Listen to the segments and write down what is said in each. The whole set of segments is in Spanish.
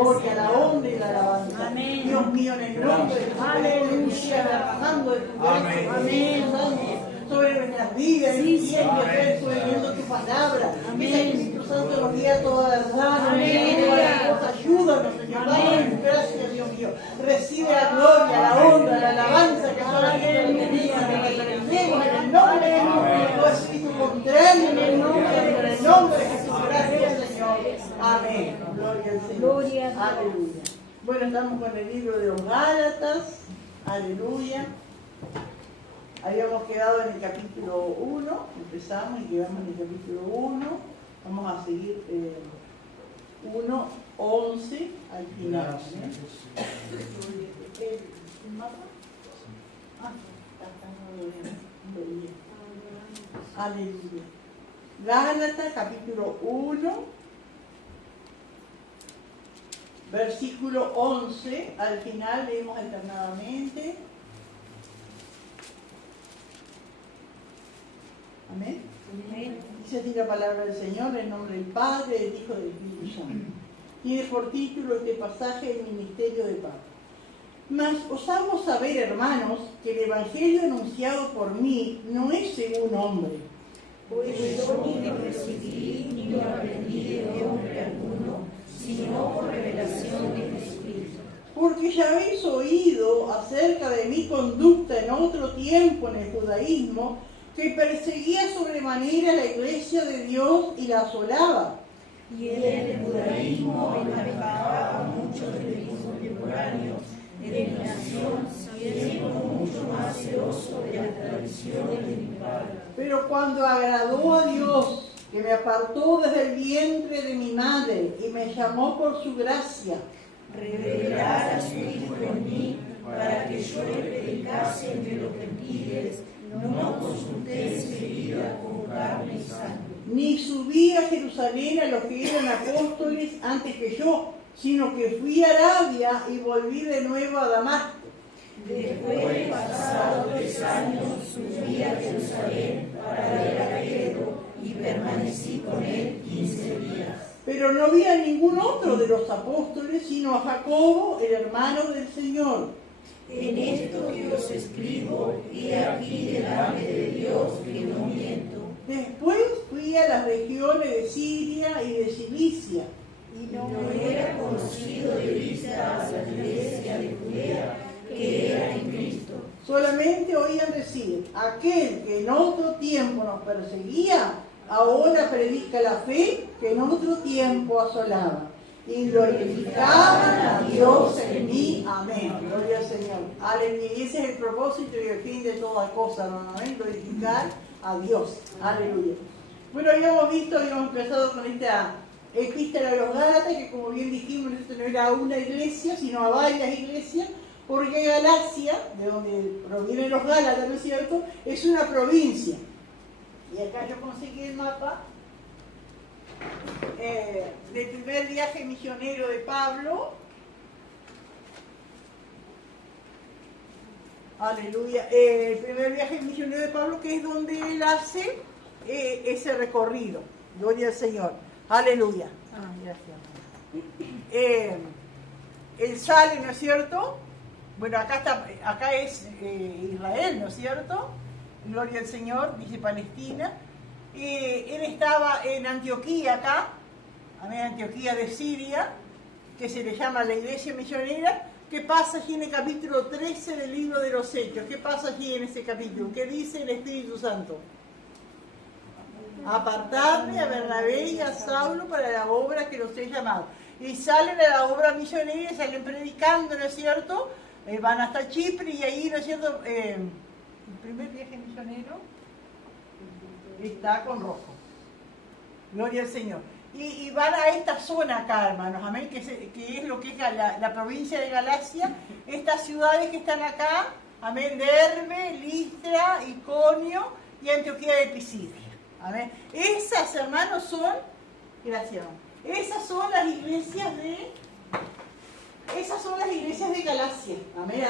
gloria, la honra y la alabanza. Amén. Dios mío, en el nombre de Jesús, aleluya, derramando de tu Amén. Amén. Sobre nuestras vidas, en el tiempo, leyendo tu palabra. Que ese Espíritu Santo nos guía a toda verdad, nos guía a toda la cosa. Ayúdanos, Señor. Danos gracias, Dios mío. Recibe la gloria, la honra, la alabanza que solamente le tenemos, que le merecemos en el nombre de Jesús. Todo espíritu contrario en el nombre de Jesús. Gracias, Señor. Amén. Gloria al Señor. Gloria a Dios. Aleluya. Bueno, estamos con el libro de los Gálatas. Aleluya. Habíamos quedado en el capítulo 1, empezamos y quedamos en el capítulo 1. Vamos a seguir 1, 11 al final. ¿El mapa? Aleluya. Gálatas, capítulo 1, versículo 11, al final leemos alternadamente. Amén. Dice así la palabra del Señor, en nombre del Padre, del Hijo y del Espíritu Santo. Tiene por título este pasaje el ministerio de Pablo. Mas os hago saber, hermanos, que el evangelio anunciado por mí no es según hombre. Pues yo ni lo recibí ni lo aprendí de hombre alguno, sino por revelación de Jesucristo. Porque ya habéis oído acerca de mi conducta en otro tiempo en el judaísmo, que perseguía sobremanera la iglesia de Dios y la asolaba. Y en el judaísmo encargaba a muchos de mis contemporáneos de mi nación, siendo mucho más celoso de las tradiciones de mi padre. Pero cuando agradó a Dios, que me apartó desde el vientre de mi madre y me llamó por su gracia, revelar a su Hijo en mí, para que yo le predicase entre los gentiles, no consulté enseguida con carne y sangre. ni subí a Jerusalén a los que eran apóstoles antes que yo, sino que fui a Arabia y volví de nuevo a Damasco. Después de pasados 3 años, subí a Jerusalén para ver a Pedro y permanecí con él 15 días. Pero no vi a ningún otro de los apóstoles, sino a Jacobo, el hermano del Señor. En esto que os escribo, he aquí delante de Dios que no miento. Después fui a las regiones de Siria y de Cilicia. Y no era conocido de vista a la iglesia de Judea que era en Cristo. Solamente oían decir, aquel que en otro tiempo nos perseguía, ahora predica la fe que en otro tiempo asolaba. Y glorificaban a Dios en mí. Amén. Gloria al Señor. Aleluya. Y ese es el propósito y el fin de toda cosa, ¿no? Amén. Glorificar a Dios. Aleluya. Bueno, habíamos empezado con esta epístola de los Gálatas, que como bien dijimos, esto no era una iglesia, sino a varias iglesias, porque Galacia, de donde provienen los Gálatas, ¿no es cierto?, es una provincia. Y acá yo conseguí el mapa del primer viaje misionero de Pablo. Aleluya. El primer viaje misionero de Pablo, que es donde él hace ese recorrido. Gloria al Señor. Aleluya. Gracias. Él sale, ¿no es cierto? Bueno, acá es Israel, ¿no es cierto? Gloria al Señor, dice Palestina. Él estaba en Antioquía acá, Antioquía de Siria, que se le llama la iglesia misionera. ¿Qué pasa allí en el capítulo 13 del libro de los Hechos? ¿Qué pasa allí en ese capítulo? ¿Qué dice el Espíritu Santo? Apartarme a Bernabé y a Saulo para la obra que los he llamado. Y salen a la obra misionera, salen predicando, ¿no es cierto? Van hasta Chipre y ahí, ¿no es cierto? El primer viaje misionero está con rojo. Gloria al Señor. Y van a esta zona acá, hermanos, amén, que es lo que es la provincia de Galacia, estas ciudades que están acá, amén, Derbe, Listra, Iconio y Antioquía de Pisidia. Amén. Esas, hermanos, son, gracias, esas son las iglesias de Galacia. Amén.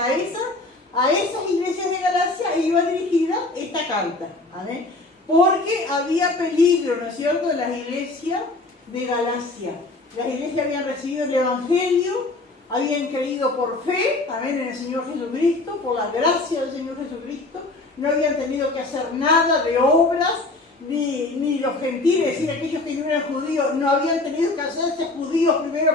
A esas iglesias de Galacia iba dirigida esta carta. Amén. Porque había peligro, ¿no es cierto?, en las iglesias de Galacia. las iglesias habían recibido el Evangelio, habían creído por fe, amén, en el Señor Jesucristo, por la gracia del Señor Jesucristo, no habían tenido que hacer nada de obras, ni los gentiles, es decir, aquellos que no eran judíos, no habían tenido que hacerse judíos primero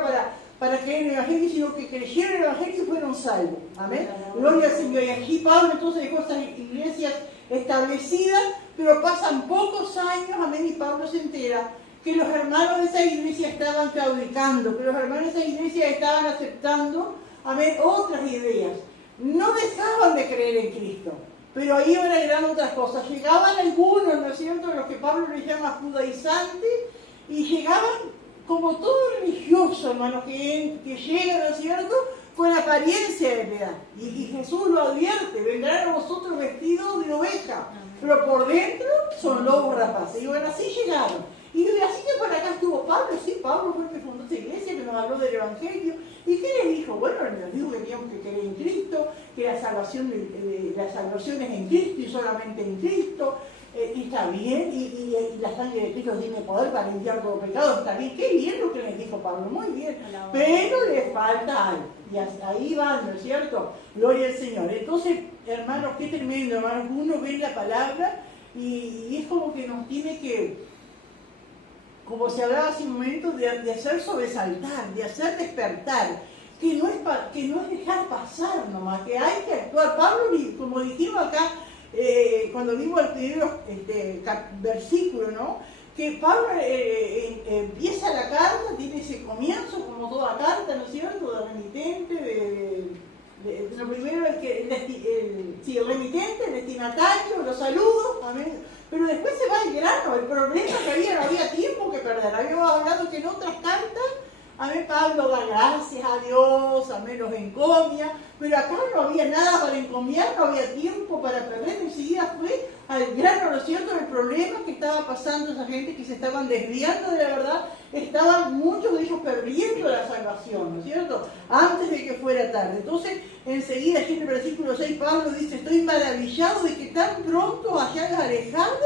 para creer en el Evangelio, sino que creyeron en el Evangelio y fueron salvos. Amén. Gloria al Señor. Y aquí Pablo entonces dejó estas iglesias establecidas, pero pasan pocos años, amén, y Pablo se entera que los hermanos de esa iglesia estaban claudicando, que los hermanos de esa iglesia estaban aceptando, amén, otras ideas. No dejaban de creer en Cristo, pero ahí eran otras cosas. Llegaban algunos, ¿no es cierto?, los que Pablo les llama judaizantes, y llegaban como todo religioso, hermanos, que llega, ¿no es cierto?, con apariencia de piedad. Y Jesús lo advierte: vendrán a vosotros vestidos de oveja, pero por dentro son lobos rapaces. Y bueno, así llegaron. Y así que por acá estuvo Pablo. Sí, Pablo fue el que fundó esta iglesia, que nos habló del Evangelio. ¿Y qué les dijo? Bueno, les dijo que teníamos que creer en Cristo, que la salvación es en Cristo y solamente en Cristo. Y está bien, y la sangre de Cristo tiene poder para limpiar todo pecado. Está bien, qué bien lo que les dijo Pablo, muy bien. Pero les falta algo. Y ahí van, ¿no es cierto? Gloria al Señor. Entonces, hermanos, qué tremendo, hermanos. Uno ve la palabra y es como que nos tiene que, como se hablaba hace un momento, de hacer sobresaltar, de hacer despertar, que no es dejar pasar nomás, que hay que actuar. Pablo, como dijimos acá, cuando vimos el primer versículo, ¿no?, que Pablo empieza la carta, tiene ese comienzo, como toda carta, ¿no es cierto?, de remitente, lo primero el remitente, el destinatario, los saludos, amén. Pero después se va al grano. El problema que no había tiempo que perder. Habíamos hablado que en otras cartas, amén, Pablo da gracias a Dios, amén, los encomia, pero acá no había nada para encomiar, no había tiempo para perder. Enseguida fue al grano, ¿no es cierto?, el problema que estaba pasando esa gente, que se estaban desviando de la verdad, estaban muchos de ellos perdiendo la salvación, ¿no es cierto?, antes de que fuera tarde. Entonces, enseguida, aquí en el versículo 6, Pablo dice: estoy maravillado de que tan pronto hayáis alejado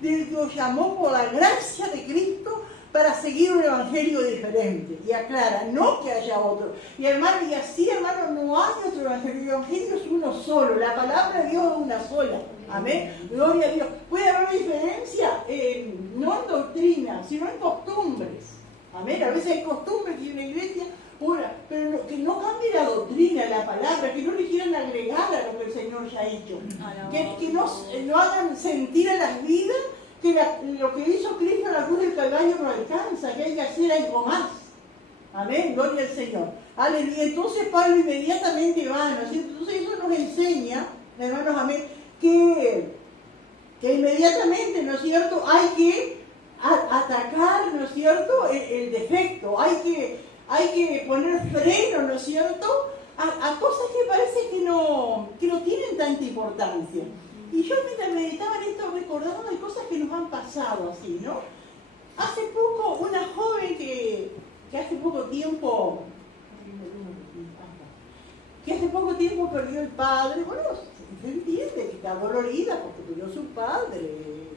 del que os llamó por la gracia de Cristo para seguir un evangelio diferente. Y aclara, no que haya otro. Y hermano, y así, hermano, no hay otro evangelio. El evangelio es uno solo. La palabra de Dios es una sola. Amén. Gloria a Dios. Puede haber una diferencia, no en doctrina, sino en costumbres. Amén. A veces hay costumbres que en la iglesia, pero que no cambie la doctrina, la palabra, que no le quieran agregar a lo que el Señor ya ha hecho. Que no hagan sentir a las vidas que lo que hizo Cristo en la cruz del Calvario no alcanza, que hay que hacer algo más. Amén, gloria al Señor. Aleluya. Entonces Pablo inmediatamente va, ¿no es cierto? Entonces eso nos enseña, hermanos, amén, que inmediatamente, ¿no es cierto?, hay que atacar, ¿no es cierto?, el defecto, hay que poner freno, ¿no es cierto?, a cosas que parece que no tienen tanta importancia. Y yo mientras meditaba en esto recordaba de cosas que nos han pasado así, ¿no? Hace poco, una joven que hace poco tiempo perdió el padre, bueno, se entiende que está dolorida porque perdió su padre,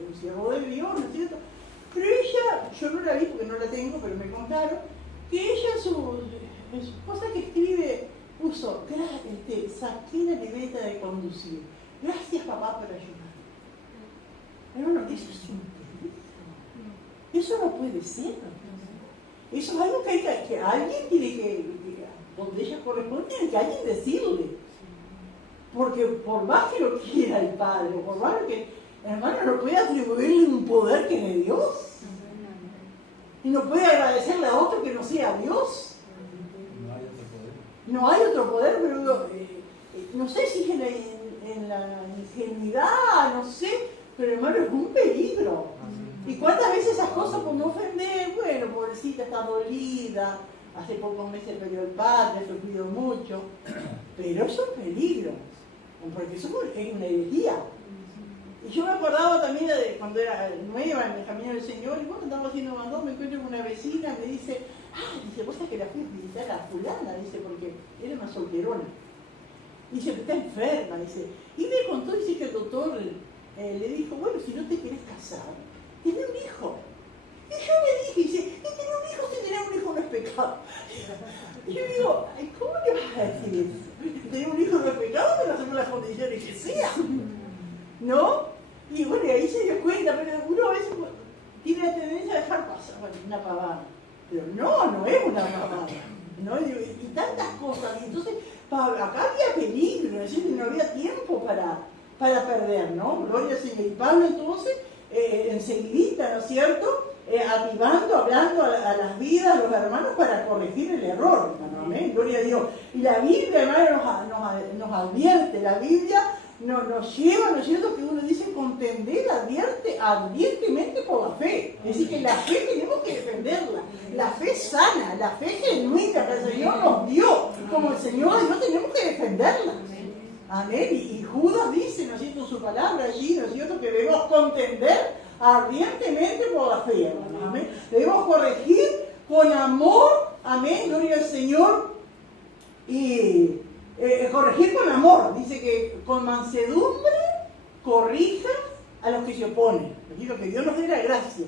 un siervo de Dios, ¿no es cierto? Pero ella, yo no la vi porque no la tengo, pero me contaron, que ella, su esposa que escribe, puso, saqué la libreta de conducir. Gracias, papá, por ayudar. Hermano, eso es un peligro. Eso no puede ser. Eso es algo que alguien tiene que, donde ella corresponde, tiene que alguien decirle. Porque por más que lo quiera el padre, o por más que, hermano, no puede atribuirle un poder que es de Dios. Y no puede agradecerle a otro que no sea Dios. No hay otro poder, pero no sé si es en la ingenuidad, no sé, pero hermano, es un peligro. Y cuántas veces esas cosas por no ofender, bueno, pobrecita, está dolida, hace pocos meses perdió el padre, ha sufrido mucho, pero es un peligro, porque eso es una herejía. Y yo me acordaba también de cuando era nueva en el camino del Señor, y cuando estaba haciendo mandón, me encuentro con una vecina, me dice, dice, vos sabés que la fui a visitar a fulana, dice, porque era una solterona. Dice, está enferma, dice. Y me contó, dice, que el doctor le dijo, bueno, si no te querés casar, tenés un hijo. Y yo me dije, dice, y tener un hijo sin tener un hijo no es pecado. Y yo digo, ay, ¿cómo le vas a decir eso? Tener un hijo de pecado, pero según las condiciones que sea. ¿No? Y bueno, y ahí se dio cuenta, pero uno a veces tiene la tendencia a dejar pasar, bueno, una pavada. Pero no es una pavada. ¿No? Y tantas cosas. Y entonces, acá había peligro, ¿no es cierto? Y no había tiempo para perder, ¿no? Gloria al Señor. Y Pablo entonces, enseguidita, ¿no es cierto? Activando, hablando a las vidas, a los hermanos para corregir el error, hermano, amén, gloria a Dios. Y la Biblia, hermano, nos advierte, la Biblia nos lleva, ¿no es cierto?, que uno dice contender, adviertemente por la fe. Es decir, que la fe tenemos que defenderla, la fe sana, la fe genuina que el Señor nos dio, como el Señor Dios tenemos que defenderla. Amén. Y Judas dice, ¿no es cierto?, en su palabra allí, ¿no es cierto?, que debemos contender ardientemente por la fe, hermano. Amén. Debemos corregir con amor, amén, gloria al Señor, y corregir con amor. Dice que con mansedumbre corrija a los que se oponen. Lo que Dios nos dé la gracia,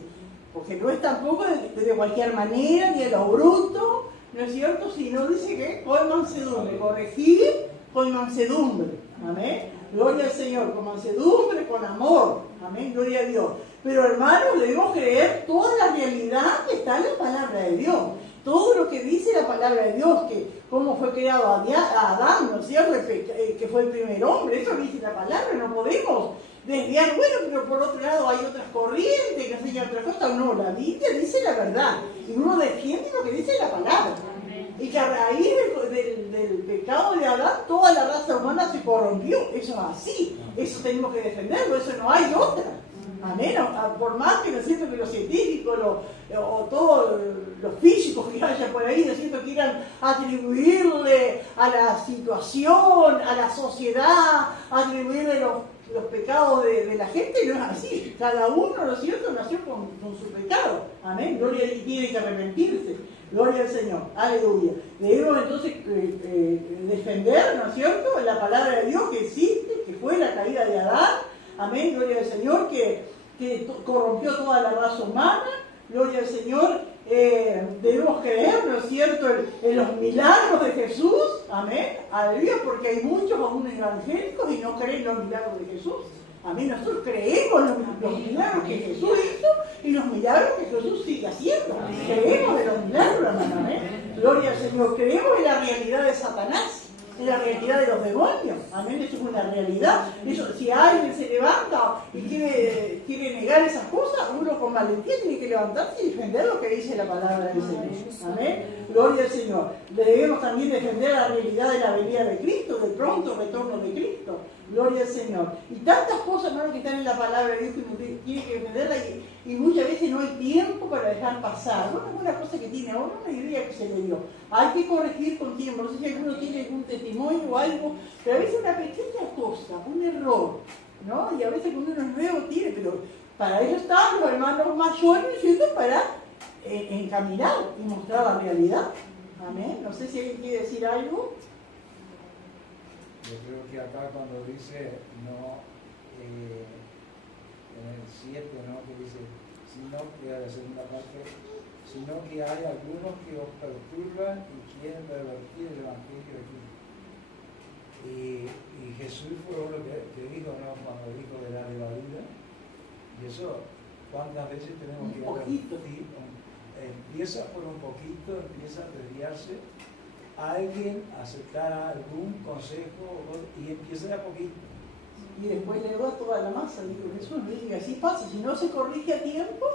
porque no es tampoco de cualquier manera, ni a lo bruto, ¿no es cierto?, sino dice que con mansedumbre, corregir con mansedumbre, amén, gloria al Señor, con mansedumbre, con amor, amén, gloria a Dios. Pero hermanos, debemos creer toda la realidad que está en la palabra de Dios, todo lo que dice la palabra de Dios, que cómo fue creado a Adán, ¿no es cierto?, que fue el primer hombre, eso dice la palabra, no podemos desviar. Bueno, pero por otro lado hay otras corrientes que enseñan otras cosas. No, la Biblia dice la verdad, y uno defiende lo que dice la palabra. Y que a raíz del pecado de Adán, toda la raza humana se corrompió. Eso es así. Eso tenemos que defenderlo. Eso no hay otra. Amén. Por más que no es cierto que los científicos o todos los físicos que haya por ahí, no es cierto, quieran atribuirle a la situación, a la sociedad, atribuirle los pecados de la gente, no es así. Cada uno, ¿no es cierto?, nació con su pecado. Amén. Gloria, y tiene que arrepentirse. Gloria al Señor, aleluya. Debemos entonces defender, ¿no es cierto?, la palabra de Dios que existe, que fue la caída de Adán, amén, gloria al Señor, que corrompió toda la raza humana, gloria al Señor. Debemos creer, ¿no es cierto?, en los milagros de Jesús, amén, aleluya, porque hay muchos aún evangélicos y no creen los milagros de Jesús. Amén, nosotros creemos los milagros que Jesús hizo y los milagros que Jesús sigue haciendo. Creemos en los milagros, hermano, amén. Gloria al Señor. Creemos en la realidad de Satanás, en la realidad de los demonios. Amén, eso es una realidad. Eso, si alguien se levanta y quiere negar esas cosas, uno con valentía tiene que levantarse y defender lo que dice la palabra del Señor. Amén, gloria al Señor. Debemos también defender la realidad de la venida de Cristo, del pronto retorno de Cristo. Gloria al Señor. Y tantas cosas, hermano, que están en la palabra de Dios que uno tiene que defenderla y muchas veces no hay tiempo para dejar pasar. Bueno, es una cosa que tiene ahora, una idea que se le dio. Hay que corregir con tiempo. No sé si alguno tiene algún testimonio o algo, pero a veces una pequeña cosa, un error, ¿no? Y a veces cuando uno es nuevo tiene, pero para eso están los hermanos mayores, ¿cierto?, para encaminar y mostrar la realidad. Amén. No sé si alguien quiere decir algo. Yo creo que acá cuando dice, no, en el 7, ¿no?, que dice, sino que a la segunda parte, sino que hay algunos que os perturban y quieren pervertir el Evangelio de Cristo. Y Jesús fue uno que dijo, ¿no?, cuando dijo de la levadura, y eso, ¿cuántas veces tenemos que advertir? Empieza por un poquito, empieza a desviarse. Alguien aceptará algún consejo y empieza de a poquito. Y después le va toda la masa, dijo Jesús, y así pasa. Si no se corrige a tiempo,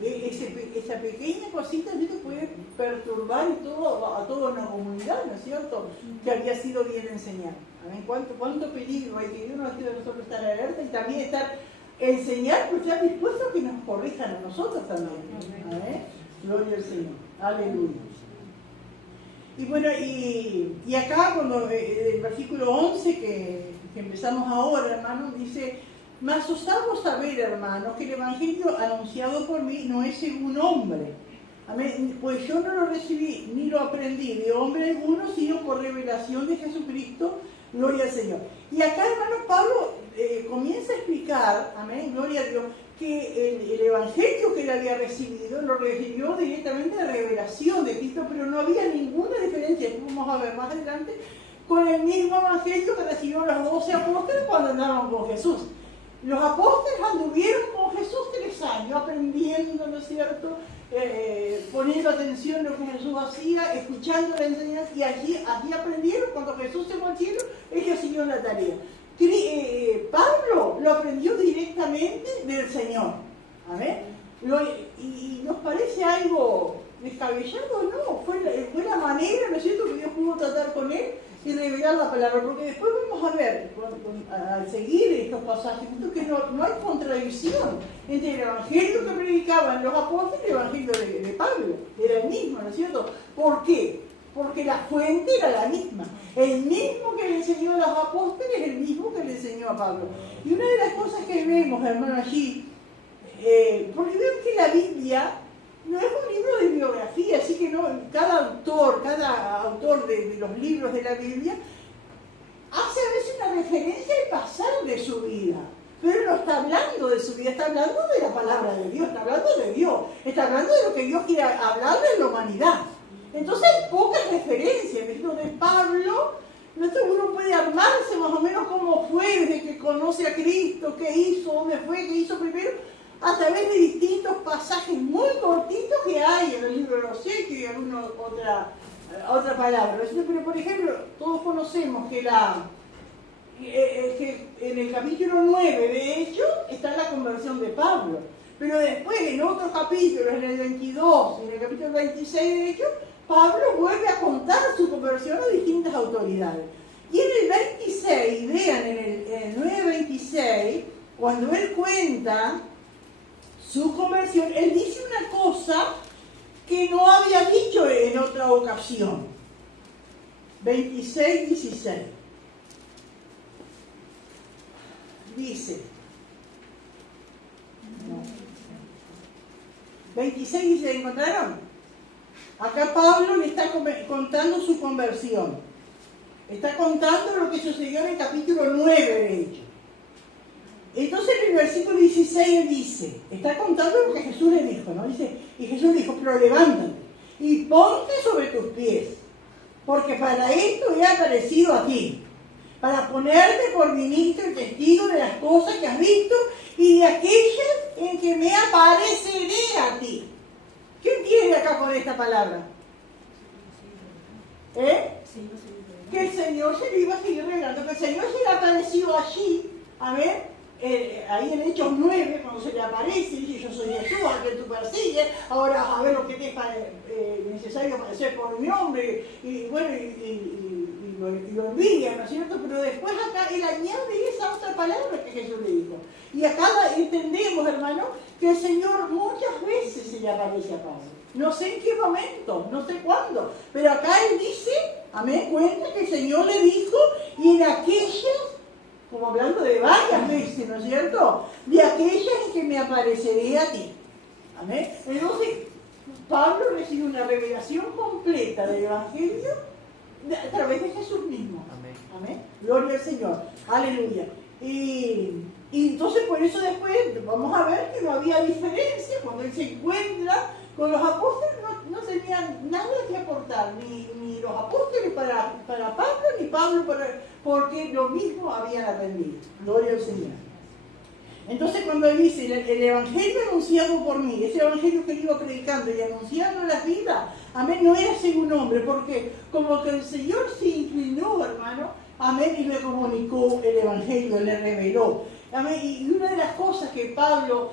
esa pequeña cosita puede perturbar a toda una comunidad, ¿no es cierto?, que había sido bien enseñada. ¿Cuánto peligro hay que uno de nosotros estar alerta y también enseñar, pues estar dispuestos a que nos corrijan a nosotros también. Gloria al Señor. Aleluya. Y bueno, y acá cuando el versículo 11 que empezamos ahora, hermanos, dice: mas os hago saber, hermanos, que el evangelio anunciado por mí no es según hombre, Amén. Pues yo no lo recibí ni lo aprendí de hombre alguno, sino por revelación de Jesucristo. Gloria al Señor. Y acá, hermano Pablo comienza a explicar, amén, gloria a Dios, que el evangelio que él había recibido lo recibió directamente de revelación de Cristo, pero no había ninguna diferencia, vamos a ver más adelante, con el mismo evangelio que recibieron los 12 apóstoles cuando andaban con Jesús. Los apóstoles anduvieron con Jesús 3 años, aprendiendo, ¿no es cierto?, poniendo atención a lo que Jesús hacía, escuchando la enseñanza, y allí aprendieron. Cuando Jesús se fue al cielo, ellos siguieron la tarea. Pablo lo aprendió directamente del Señor. ¿Amén? Y nos parece algo descabellado, ¿no? Fue la manera, ¿no es cierto?, que Dios pudo tratar con él y revelar la palabra, porque después vamos a ver, al seguir estos pasajes, que no hay contradicción entre el evangelio que predicaban los apóstoles y el evangelio de Pablo, era el mismo, ¿no es cierto? ¿Por qué? Porque la fuente era la misma. El mismo que le enseñó a los apóstoles es el mismo que le enseñó a Pablo. Y una de las cosas que vemos, hermano, allí, porque veo que la Biblia no es un libro de biografía, así que no, cada autor de los libros de la Biblia hace a veces una referencia al pasado de su vida, pero no está hablando de su vida, está hablando de la palabra de Dios, está hablando de Dios, está hablando de lo que Dios quiere hablarle a la humanidad. Entonces hay pocas referencias. Lo de Pablo, uno puede armarse más o menos cómo fue desde que conoce a Cristo, qué hizo, dónde fue, qué hizo primero, a través de distintos pasajes muy cortitos que hay en el libro de los Hechos y alguna otra palabra. Pero, por ejemplo, todos conocemos que en el capítulo 9 de Hechos está la conversión de Pablo. Pero después, en otros capítulos, en el 22 y en el capítulo 26 de Hechos, Pablo vuelve a contar su conversión a distintas autoridades. Y en el 26, vean, en el 9:26, cuando él cuenta su conversión, él dice una cosa que no había dicho en otra ocasión. 26:16. Dice, 26, ¿se encontraron? Acá Pablo le está contando su conversión. Está contando lo que sucedió en el capítulo 9 de Hechos. Entonces en el versículo 16 él dice, está contando lo que Jesús le dijo, ¿no? Dice, y Jesús dijo, pero levántate y ponte sobre tus pies, porque para esto he aparecido a ti, para ponerte por ministro y testigo de las cosas que has visto y de aquellas en que me apareceré a ti. ¿Qué entiende acá con esta palabra? Que el Señor se le iba a seguir revelando, que el Señor se le apareció allí, a ver, ahí en Hechos 9, cuando se le aparece, dice, yo soy Jesús, a quien tú persigues, ahora a ver lo que te es necesario padecer por mi nombre, y bueno, y lo envidia, ¿no es cierto? Pero después acá él añade esa otra palabra que Jesús le dijo. Y acá entendemos, hermano, que el Señor muchas veces se le aparece a Pablo. No sé en qué momento, no sé cuándo, pero acá él dice, amén, cuenta que el Señor le dijo, y en aquellas, como hablando de varias veces, ¿no es cierto?, de aquellas en que me apareceré a ti. Amén. Entonces, Pablo recibe una revelación completa del Evangelio a través de Jesús mismo. Amén. Amén. Gloria al Señor. Aleluya. Y entonces por eso después vamos a ver que no había diferencia cuando él se encuentra con los apóstoles, no tenían nada que aportar, ni los apóstoles para Pablo, ni Pablo porque lo mismo habían aprendido. Gloria al Señor. Entonces cuando él dice, el evangelio anunciado por mí, ese evangelio que él iba predicando y anunciando en las vidas, amén, no era según hombre, porque como que el Señor se inclinó, hermano, amén, y le comunicó el evangelio, le reveló. Amén. Y una de las cosas que Pablo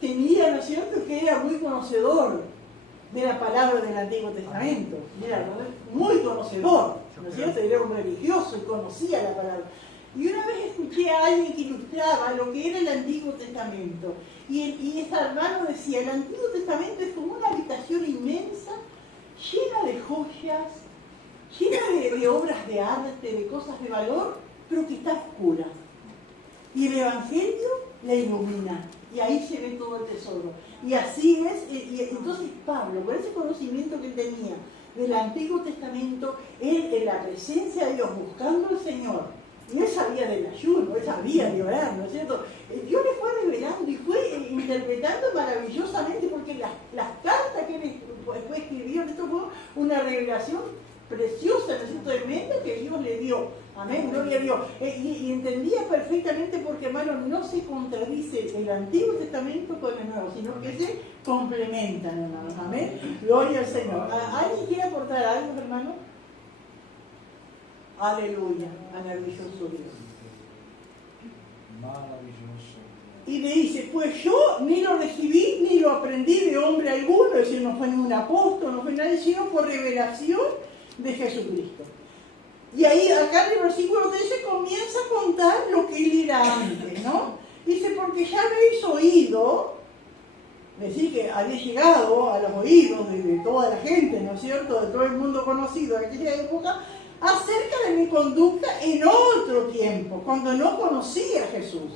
tenía, ¿no es cierto?, que era muy conocedor de la palabra del Antiguo Testamento. Era muy conocedor, ¿no es cierto? Era un religioso y conocía la palabra. Y una vez escuché a alguien que ilustraba lo que era el Antiguo Testamento. Y ese hermano decía, el Antiguo Testamento es como una habitación inmensa, llena de joyas, llena de obras de arte, de cosas de valor, pero que está oscura. Y el Evangelio la ilumina. Y ahí se ve todo el tesoro. Y así es. Y entonces Pablo, con ese conocimiento que él tenía del Antiguo Testamento, él en la presencia de Dios, buscando al Señor, y él sabía del ayuno, él sabía de orar, ¿no es cierto? Dios le fue revelando y fue interpretando maravillosamente, porque las cartas que él después escribió, esto fue una revelación preciosa, ¿no es cierto?, tremenda que Dios le dio. Amén, gloria a Dios. Y entendía perfectamente, porque, hermano, no se contradice el Antiguo Testamento con el Nuevo, sino que se complementan, hermanos. Amén, gloria al Señor. ¿Alguien quiere aportar algo, hermano? Aleluya, maravilloso Dios. Maravilloso. Y le dice, pues yo ni lo recibí ni lo aprendí de hombre alguno, es decir, no fue ningún apóstol, no fue nadie, sino por revelación de Jesucristo. Y ahí, acá en el versículo 13, comienza a contar lo que él era antes, ¿no? Dice, porque ya habéis oído, es decir, que había llegado a los oídos de toda la gente, ¿no es cierto?, de todo el mundo conocido en aquella época, acerca de mi conducta en otro tiempo, cuando no conocía a Jesús,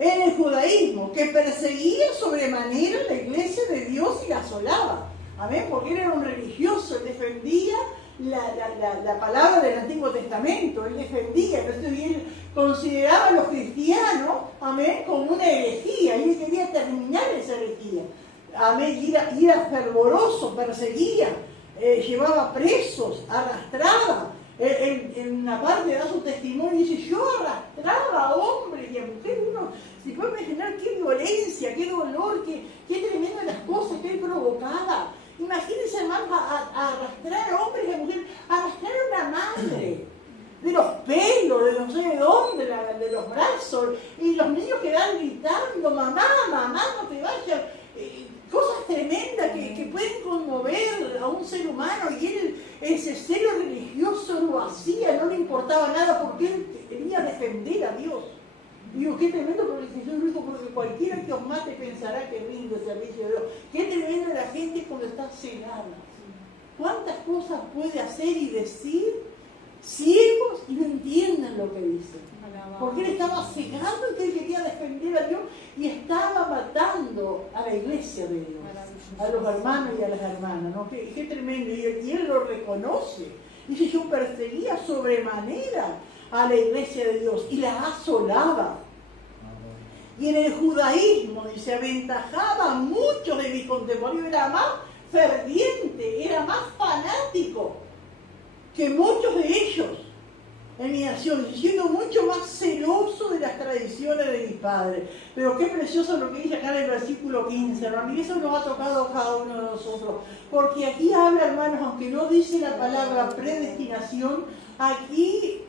en el judaísmo, que perseguía sobremanera la iglesia de Dios y la asolaba. Amén, porque él era un religioso, él defendía la palabra del Antiguo Testamento, él defendía, entonces él consideraba a los cristianos, amén, como una herejía, y él quería terminar esa herejía. Amén, y era fervoroso, perseguía, llevaba presos, arrastraba. En una parte da su testimonio y dice, yo arrastraba a hombres y a mujeres. Uno se puede imaginar qué violencia, qué dolor, qué tremendas las cosas que él provocaba. Imagínense, hermanos, a arrastrar a hombres y a mujeres, a arrastrar a una madre, de los pelos, de no sé de dónde, de los brazos, y los niños quedan gritando, mamá, mamá, no te vayas. Cosas tremendas que pueden conmover a un ser humano, y él, ese celo religioso, lo hacía, no le importaba nada, porque él quería defender a Dios. Digo, qué tremendo, porque Jesús dijo, porque cualquiera que os mate pensará que rinde servicio de Dios. Qué tremenda la gente cuando está cegada. ¿Cuántas cosas puede hacer y decir ciegos y no entienden lo que dicen? Porque él estaba cegando y él quería defender a Dios y estaba matando a la iglesia de Dios, a los hermanos y a las hermanas, ¿no? Qué tremendo, y él lo reconoce. Dice, yo perseguía sobremanera a la iglesia de Dios y la asolaba. Y en el judaísmo, dice, aventajaba mucho de mi contemporáneo, era más ferviente, era más fanático que muchos de ellos en mi nación, siendo mucho más celoso de las tradiciones de mi padre. Pero qué precioso lo que dice acá en el versículo 15, hermano, y eso nos ha tocado a cada uno de nosotros, porque aquí habla, hermanos, aunque no dice la palabra predestinación, aquí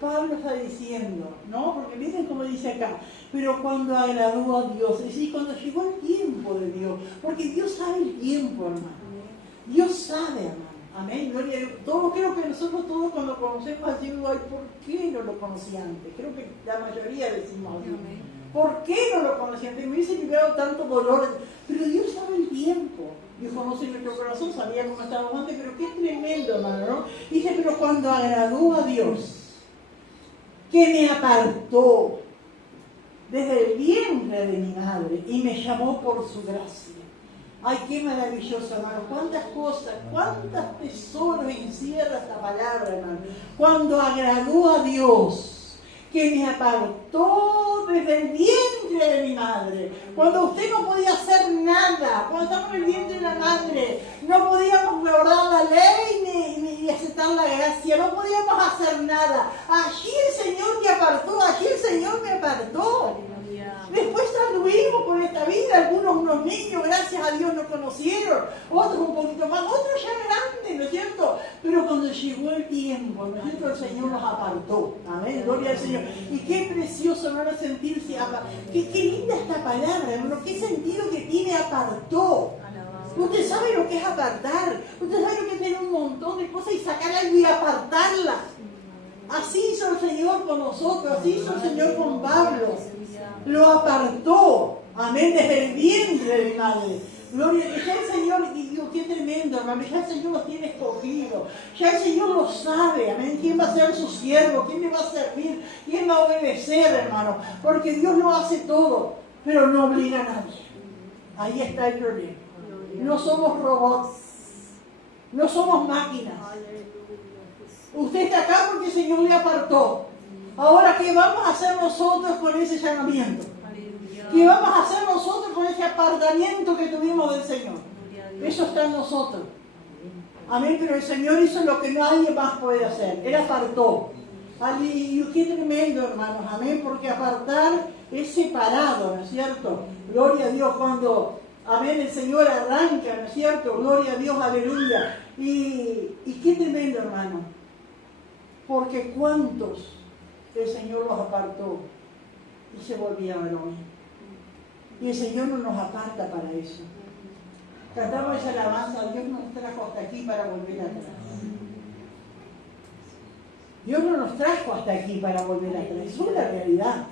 Pablo está diciendo, ¿no? Porque miren cómo dice acá, pero cuando agradó a Dios, es decir, cuando llegó el tiempo de Dios, porque Dios sabe el tiempo, hermano, Dios sabe, hermano. Amén, gloria a Dios. Creo que nosotros todos cuando conocemos a Dios, ay, ¿por qué no lo conocí antes? Creo que la mayoría decimos, ¿por qué no lo conocí antes? Me hubiese liberado tanto dolor. Pero Dios sabe el tiempo. Dios conoce nuestro corazón, sabía cómo estábamos antes, pero qué tremendo, hermano, ¿no? Dice, pero cuando agradó a Dios, que me apartó desde el vientre de mi madre y me llamó por su gracia. Ay, qué maravilloso, hermano. Cuántas cosas, cuántos tesoros encierra esta palabra, hermano. Cuando agradó a Dios, que me apartó desde el vientre de mi madre. Cuando usted no podía hacer nada, cuando estamos en el vientre de la madre, no podíamos guardar la ley ni aceptar la gracia, no podíamos hacer nada. Allí el Señor me apartó, allí el Señor me apartó. Después anduvimos por esta vida, algunos unos niños, gracias a Dios nos conocieron, otros un poquito más, otros ya grandes, ¿no es cierto? Pero cuando llegó el tiempo, ¿no es cierto? El Señor nos apartó, amén, gloria al Señor. Y qué precioso, ¿no?, sentirse, qué linda esta palabra, hermano, qué sentido que tiene apartó. Usted sabe lo que es apartar, usted sabe lo que es tener un montón de cosas y sacar algo y apartarlas. Así hizo el Señor con nosotros, así hizo el Señor con Pablo. Lo apartó, amén, desde el vientre de mi madre. Gloria a Dios, el Señor, y qué tremendo, hermano. Ya el Señor los tiene escogidos. Ya el Señor lo sabe, amén. ¿Quién va a ser su siervo? ¿Quién le va a servir? ¿Quién va a obedecer, hermano? Porque Dios lo hace todo, pero no obliga a nadie. Ahí está el problema. No somos robots. No somos máquinas. Usted está acá porque el Señor le apartó. Ahora, ¿qué vamos a hacer nosotros con ese llamamiento? ¿Qué vamos a hacer nosotros con ese apartamiento que tuvimos del Señor? Eso está en nosotros. Amén, pero el Señor hizo lo que nadie más puede hacer. Él apartó. Y qué tremendo, hermanos. Amén, porque apartar es separado, ¿no es cierto? Gloria a Dios cuando, amén, el Señor arranca, ¿no es cierto? Gloria a Dios, aleluya. Y qué tremendo, hermano. Porque cuántos el Señor los apartó y se volvieron hoy. Y el Señor no nos aparta para eso. Cantamos esa alabanza, Dios nos trajo hasta aquí para volver atrás. Dios no nos trajo hasta aquí para volver atrás, eso es la realidad.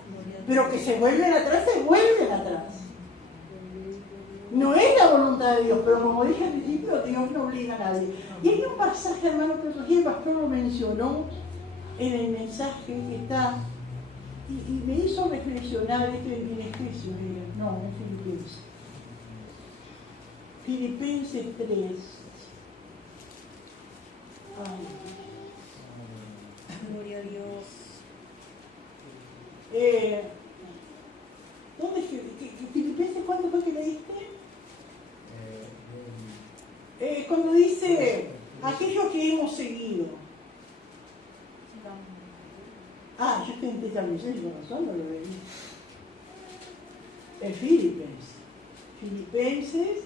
Pero que se vuelven atrás, se vuelven atrás. No es la voluntad de Dios, pero como dije al principio, Dios no obliga a nadie. Y hay un pasaje, hermano, que el pastor lo mencionó en el mensaje que está, y me hizo reflexionar esto en Efesios, no, en Filipenses. Filipenses 3. Ay. Gloria a Dios. ¿Dónde Filipenses cuánto fue que leíste? Cuando dice aquello que hemos seguido. Yo estoy en Tesalonicenses, con razón, no lo leí. Filipenses. Filipenses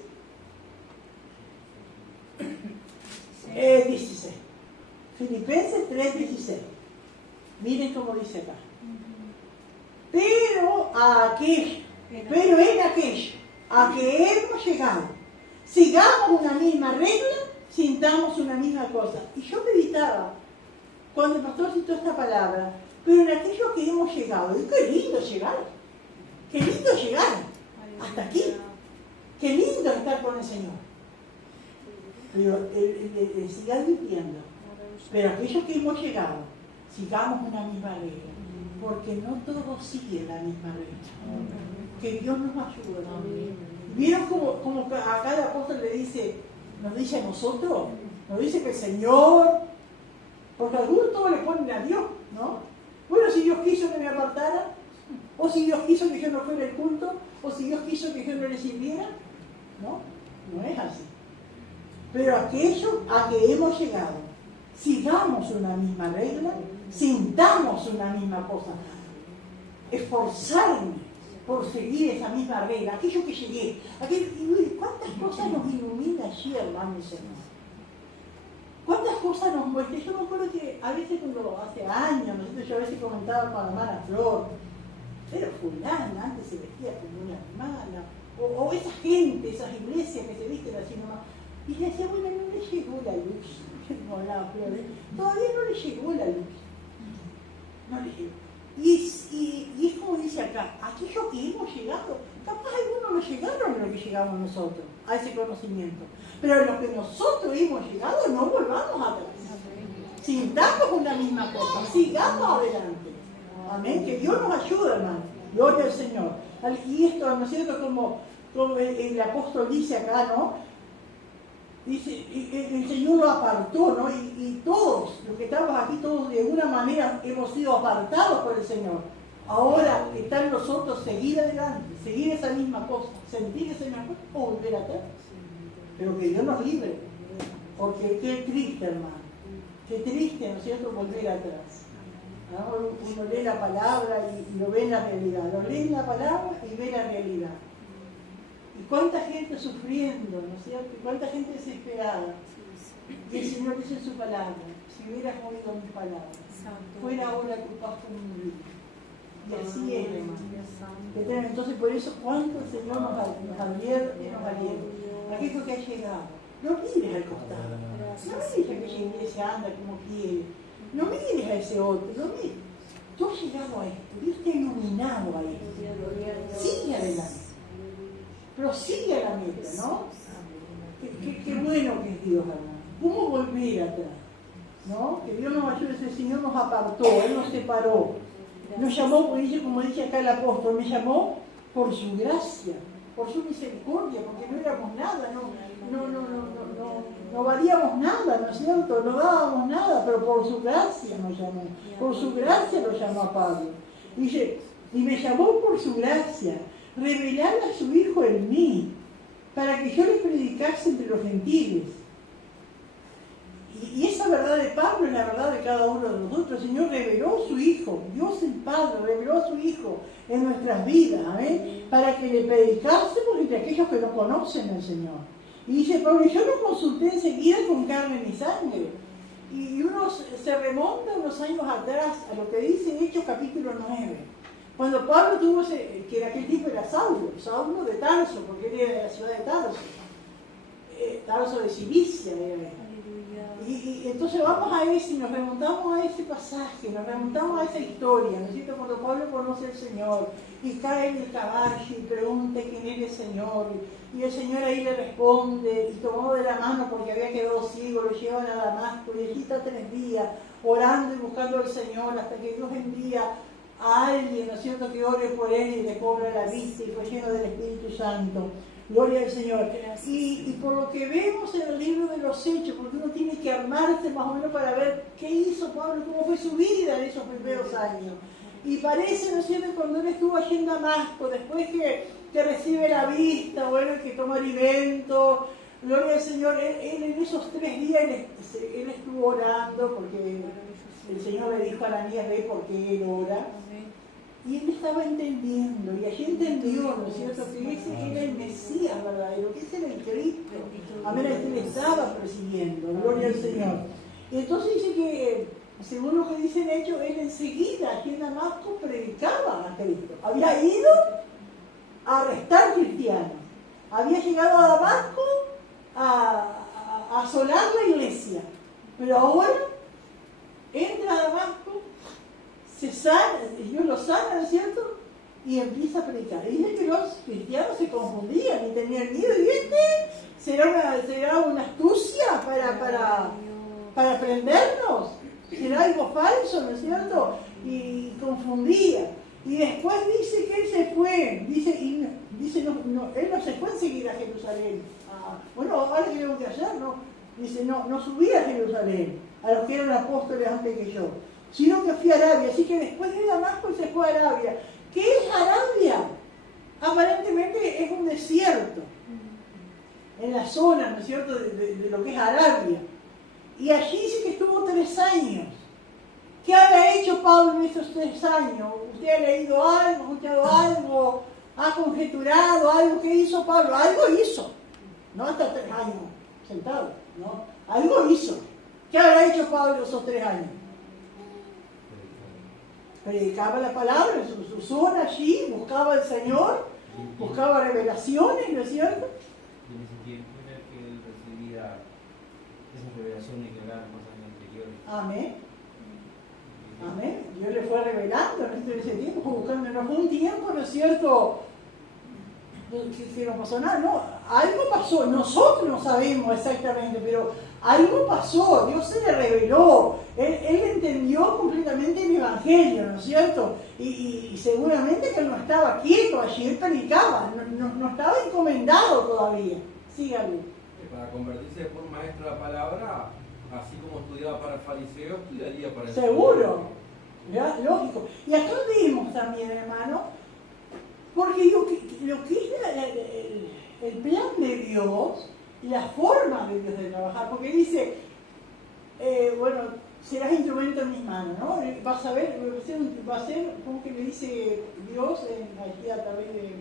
16. Filipenses 3:16. Miren cómo dice acá. Pero en aquello a que hemos llegado, sigamos una misma regla, sintamos una misma cosa. Y yo meditaba, cuando el pastor citó esta palabra, pero en aquello que hemos llegado, y qué lindo llegar, hasta aquí, qué lindo estar con el Señor. Pero el siga advirtiendo, pero aquellos que hemos llegado, sigamos una misma regla, porque no todos siguen la misma regla. Que Dios nos ayude. ¿Vieron como a cada apóstol nos dice a nosotros? Nos dice que el Señor, porque algunos todos le ponen a Dios, ¿no? Bueno, si Dios quiso que me apartara, o si Dios quiso que yo no fuera el culto, o si Dios quiso que yo no le sirviera, no es así. Pero aquello a que hemos llegado, sigamos una misma regla, sintamos una misma cosa, esforzarme por seguir esa misma regla, aquello que llegué, ¿cuántas cosas nos ilumina allí, hermanos? ¿Cuántas cosas nos muestra? Yo me acuerdo que a veces hace años, yo a veces comentaba con la hermana Flor, pero fulana antes se vestía como una hermana, o esa gente, esas iglesias que se visten así nomás, y le decía, bueno, no le llegó la luz, todavía no le llegó la luz, no le llegó. Y es como dice acá, aquello que hemos llegado, capaz algunos no llegaron a lo que llegamos nosotros, a ese conocimiento, pero en lo que nosotros hemos llegado, no volvamos atrás. Sintamos una misma cosa, sigamos adelante. Amén, que Dios nos ayude, hermano. Gloria al Señor. Y esto, ¿no es cierto? Como el apóstol dice acá, ¿no? Dice, el Señor lo apartó, ¿no? Y todos, los que estamos aquí, todos de alguna manera hemos sido apartados por el Señor. Ahora está en nosotros seguir adelante, seguir esa misma cosa, sentir esa misma cosa o volver atrás. Pero que Dios nos libre. Porque qué triste, hermano. Qué triste, ¿no es cierto?, volver atrás. ¿No? Uno lee la palabra y lo ve en la realidad. Lo lee en la palabra y ve la realidad. Y cuánta gente sufriendo, ¿no es cierto? Y cuánta gente desesperada. Y el Señor dice en su palabra, si hubieras oído mis palabras, fuera ahora tu paz con mi vida. Y así es, hermano. Entonces, por eso, cuánto el Señor nos advierte, nos alienta. Aquello que ha llegado, no mires al costado. No mires a aquella iglesia anda como quiere. No mires a ese otro. No mires. Tú has llegado a esto, Dios te ha iluminado a esto. Sigue adelante. Pero sigue a la meta, ¿no? Qué bueno que es Dios, hermano. ¿Cómo volver atrás? ¿No? Que Dios nos ayude, ese Señor nos apartó, Él nos separó. Nos llamó, como dice acá el apóstol, me llamó por su gracia, por su misericordia, porque no éramos nada, no valíamos nada, ¿no es cierto? No dábamos nada, pero por su gracia nos llamó. Por su gracia lo llamó a Pablo. Dice, y me llamó por su gracia, revelar a su Hijo en mí, para que yo les predicase entre los gentiles. Y esa verdad de Pablo es la verdad de cada uno de nosotros. El Señor reveló a su Hijo, Dios el Padre reveló a su Hijo en nuestras vidas, para que le predicásemos entre aquellos que no conocen al Señor. Y dice Pablo, yo no consulté enseguida con carne ni sangre. Y uno se remonta unos años atrás a lo que dice Hechos capítulo 9. Cuando Pablo tuvo que en aquel tiempo era Saulo de Tarso, porque él era de la ciudad de Tarso. Tarso de Cilicia era él. Y entonces vamos a ese, nos remontamos a ese pasaje, nos remontamos a esa historia, ¿no es cierto? Cuando Pablo conoce al Señor y cae en el caballo y pregunta quién es el Señor, y el Señor ahí le responde, y tomado de la mano porque había quedado ciego, lo llevan a Damasco, y allí está 3 días orando y buscando al Señor hasta que Dios envía a alguien, ¿no es cierto?, que ore por él y le cobra la vista y fue lleno del Espíritu Santo. Gloria al Señor. Y por lo que vemos en el libro de los Hechos, porque uno tiene que armarse más o menos para ver qué hizo Pablo, cómo fue su vida en esos primeros años. Y parece, ¿no es cierto?, cuando él estuvo allí en Damasco, después que recibe la vista, bueno, que toma alimento, gloria al Señor, él en esos 3 días él estuvo orando, porque el Señor le dijo a Ananías, ve por qué él ora. Y él estaba entendiendo, y allí entendió, ¿no es cierto?, que ese era el Mesías verdadero, que ese era el Cristo. Amén, a quien estaba persiguiendo, gloria al Señor. Y entonces dice que, según lo que dicen ellos, él enseguida aquí en Damasco predicaba a Cristo. Había ido a arrestar cristianos, había llegado a Damasco a asolar la iglesia, pero ahora entra a Damasco, se sana, Dios lo sana, ¿no es cierto? Y empieza a predicar. Y dice que los cristianos se confundían y tenían miedo. ¿Y será una astucia para prendernos? ¿Será algo falso, no es cierto? Y confundía. Y después dice que él se fue. Él no se fue enseguida a Jerusalén. Bueno, ahora que tengo que hacer, ¿no? Dice, no subí a Jerusalén, a los que eran apóstoles antes que yo, sino que fui a Arabia. Así que después de Damasco se fue a Arabia. ¿Qué es Arabia? Aparentemente es un desierto en la zona, ¿no es cierto?, de lo que es Arabia. Y allí dice que estuvo 3 años. ¿Qué habrá hecho Pablo en esos 3 años? ¿Usted ha leído algo, ha escuchado algo, ha conjeturado algo? ¿Qué hizo Pablo? Algo hizo. No hasta 3 años sentado, ¿no? Algo hizo. ¿Qué habrá hecho Pablo esos 3 años? Predicaba la palabra en su zona allí, buscaba al Señor, buscaba revelaciones, ¿no es cierto? Y en ese tiempo era que él recibía esas revelaciones que hablaban cosas anteriores. Amén. Amén. Dios le fue revelando en ese tiempo, buscando. No fue un tiempo, ¿no es cierto?, que no pasó nada. No, algo pasó. Nosotros no sabemos exactamente, pero algo pasó. Dios se le reveló. Él entendió completamente el Evangelio, ¿no es cierto? Y seguramente que él no estaba quieto allí, él predicaba, no estaba encomendado todavía. Sígale. Para convertirse por maestro de la palabra, así como estudiaba para el fariseo, estudiaría para el Seguro, ¿ya? Lógico. Y acá vimos también, hermano, porque lo que es el plan de Dios, la forma de Dios de trabajar, porque dice, serás instrumento en mis manos, ¿no? Vas a ver, va a ser como que le dice Dios aquí a través de,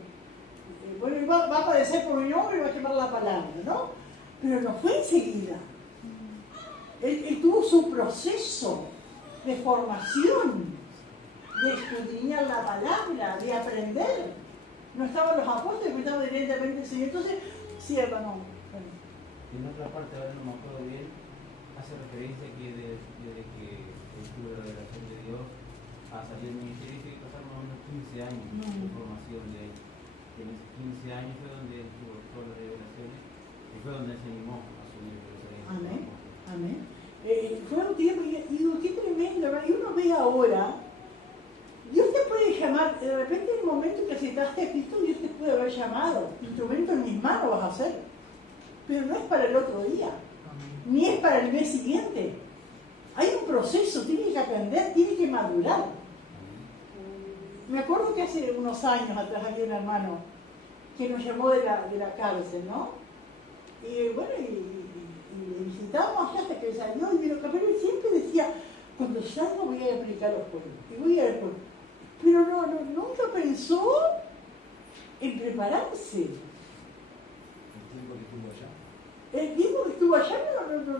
va a padecer por mi nombre y va a llevar la palabra, ¿no? Pero no fue enseguida. Él tuvo su proceso de formación, de escudriñar la palabra, de aprender. No estaban los apóstoles, que estaban directamente el Señor. Entonces, sí, hermano. En otra parte, ahora no me acuerdo bien, hace referencia que desde que tuvo la revelación de Dios a salir del ministerio, que pasaron unos 15 años de formación de él. En esos 15 años fue donde él tuvo todas las revelaciones, Y fue donde se animó a subir Jerusalén. Amén, amén. Fue un tiempo, y digo, qué tremendo, ¿verdad? Y uno ve ahora, Dios te puede llamar, de repente en el momento que aceptaste a Cristo, Dios te puede haber llamado, instrumento en mis manos vas a hacer, pero no es para el otro día, ni es para el mes siguiente. Hay un proceso, tienes que aprender, tienes que madurar. Me acuerdo que hace unos años atrás había un hermano que nos llamó de la cárcel, ¿no? Y bueno, y visitábamos allá hasta que salió, y vino, pero él siempre decía, cuando salgo voy a aplicar los pueblos, y voy a ir por... Pero nunca pensó en prepararse. El tiempo que estuvo allá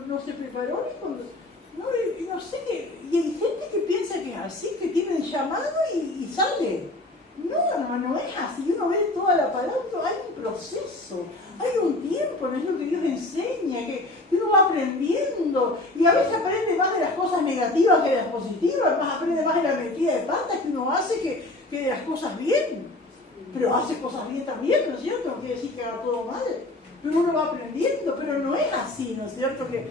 no se preparó ni cuando... No sé qué... Y hay gente que piensa que es así, que tiene el llamado y sale. No, hermano, no es así. Uno ve toda la palabra, hay un proceso, hay un tiempo, no es lo que Dios enseña, que uno va aprendiendo. Y a veces aprende más de las cosas negativas que de las positivas, aprende más de la metida de patas que uno hace que de las cosas bien. Pero hace cosas bien también, ¿no es cierto? No quiere decir que haga todo mal. Pero uno va aprendiendo, pero no es así, ¿no es cierto? Que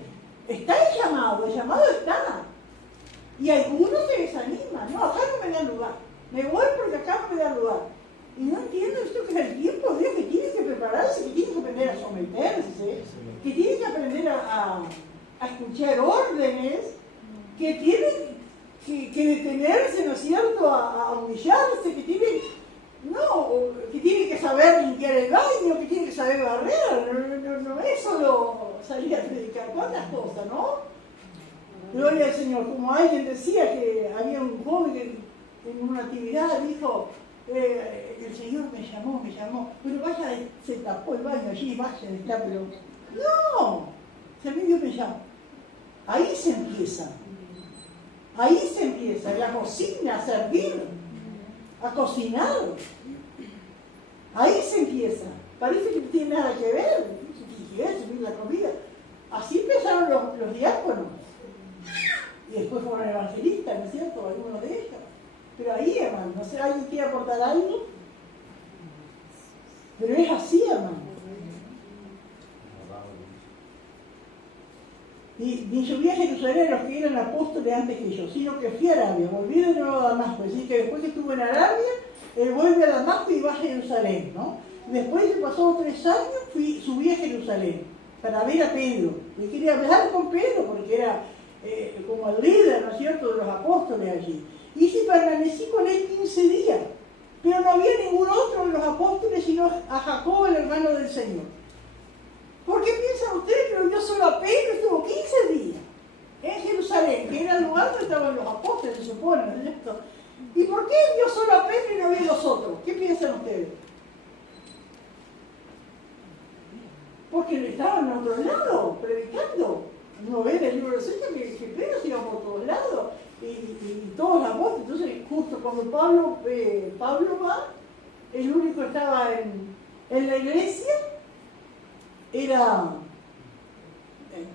está el llamado está. Y algunos se desaniman, no, acá no me dan lugar. Me voy porque acá no me da lugar. Y no entiendo esto que es el tiempo de Dios, que tienes que prepararse, que tienes que aprender a someterse, que tienes que aprender a escuchar órdenes, que tiene que detenerse, ¿no es cierto?, a humillarse, que tiene que saber limpiar el baño, que tiene que saber barrer, no es solo salir a predicar, cuántas cosas, ¿no? Gloria al Señor, como alguien decía que había un joven que en una actividad dijo, el Señor me llamó, pero vaya, se tapó el baño allí, vaya, pero no, si a mí Dios me llama. Ahí se empieza, la cocina, a servir, a cocinar, ahí se empieza. Parece que no tiene nada que ver, subir la comida. Así empezaron los diáconos, y después fueron evangelistas, ¿no es cierto?, algunos de ellos. Pero ahí, hermano, no sé, ¿alguien quiere aportar algo? Pero es así, hermano. Y ni subí a Jerusalén a los que eran apóstoles antes que yo, sino que fui a Arabia, volví de nuevo a Damasco. Es decir, que después que estuve en Arabia, él vuelve a Damasco y va a Jerusalén, ¿no? Después de pasado 3 años, subí a Jerusalén para ver a Pedro. Y quería hablar con Pedro porque era como el líder, ¿no es cierto?, de los apóstoles allí. Y si permanecí con él 15 días, pero no había ningún otro de los apóstoles sino a Jacobo, el hermano del Señor. ¿Por qué piensan ustedes que yo solo a Pedro? Estuvo 15 días en Jerusalén, que era el lugar donde estaban los apóstoles, se supone, ¿no es cierto? ¿Y por qué vio solo a Pedro y no vio a los otros? ¿Qué piensan ustedes? Porque estaban en otro lado, predicando. Uno ve en el libro de Hechos que Pedro se iba por todos lados. Y todos los apóstoles. Entonces, justo cuando Pablo va, el único que estaba en la iglesia era,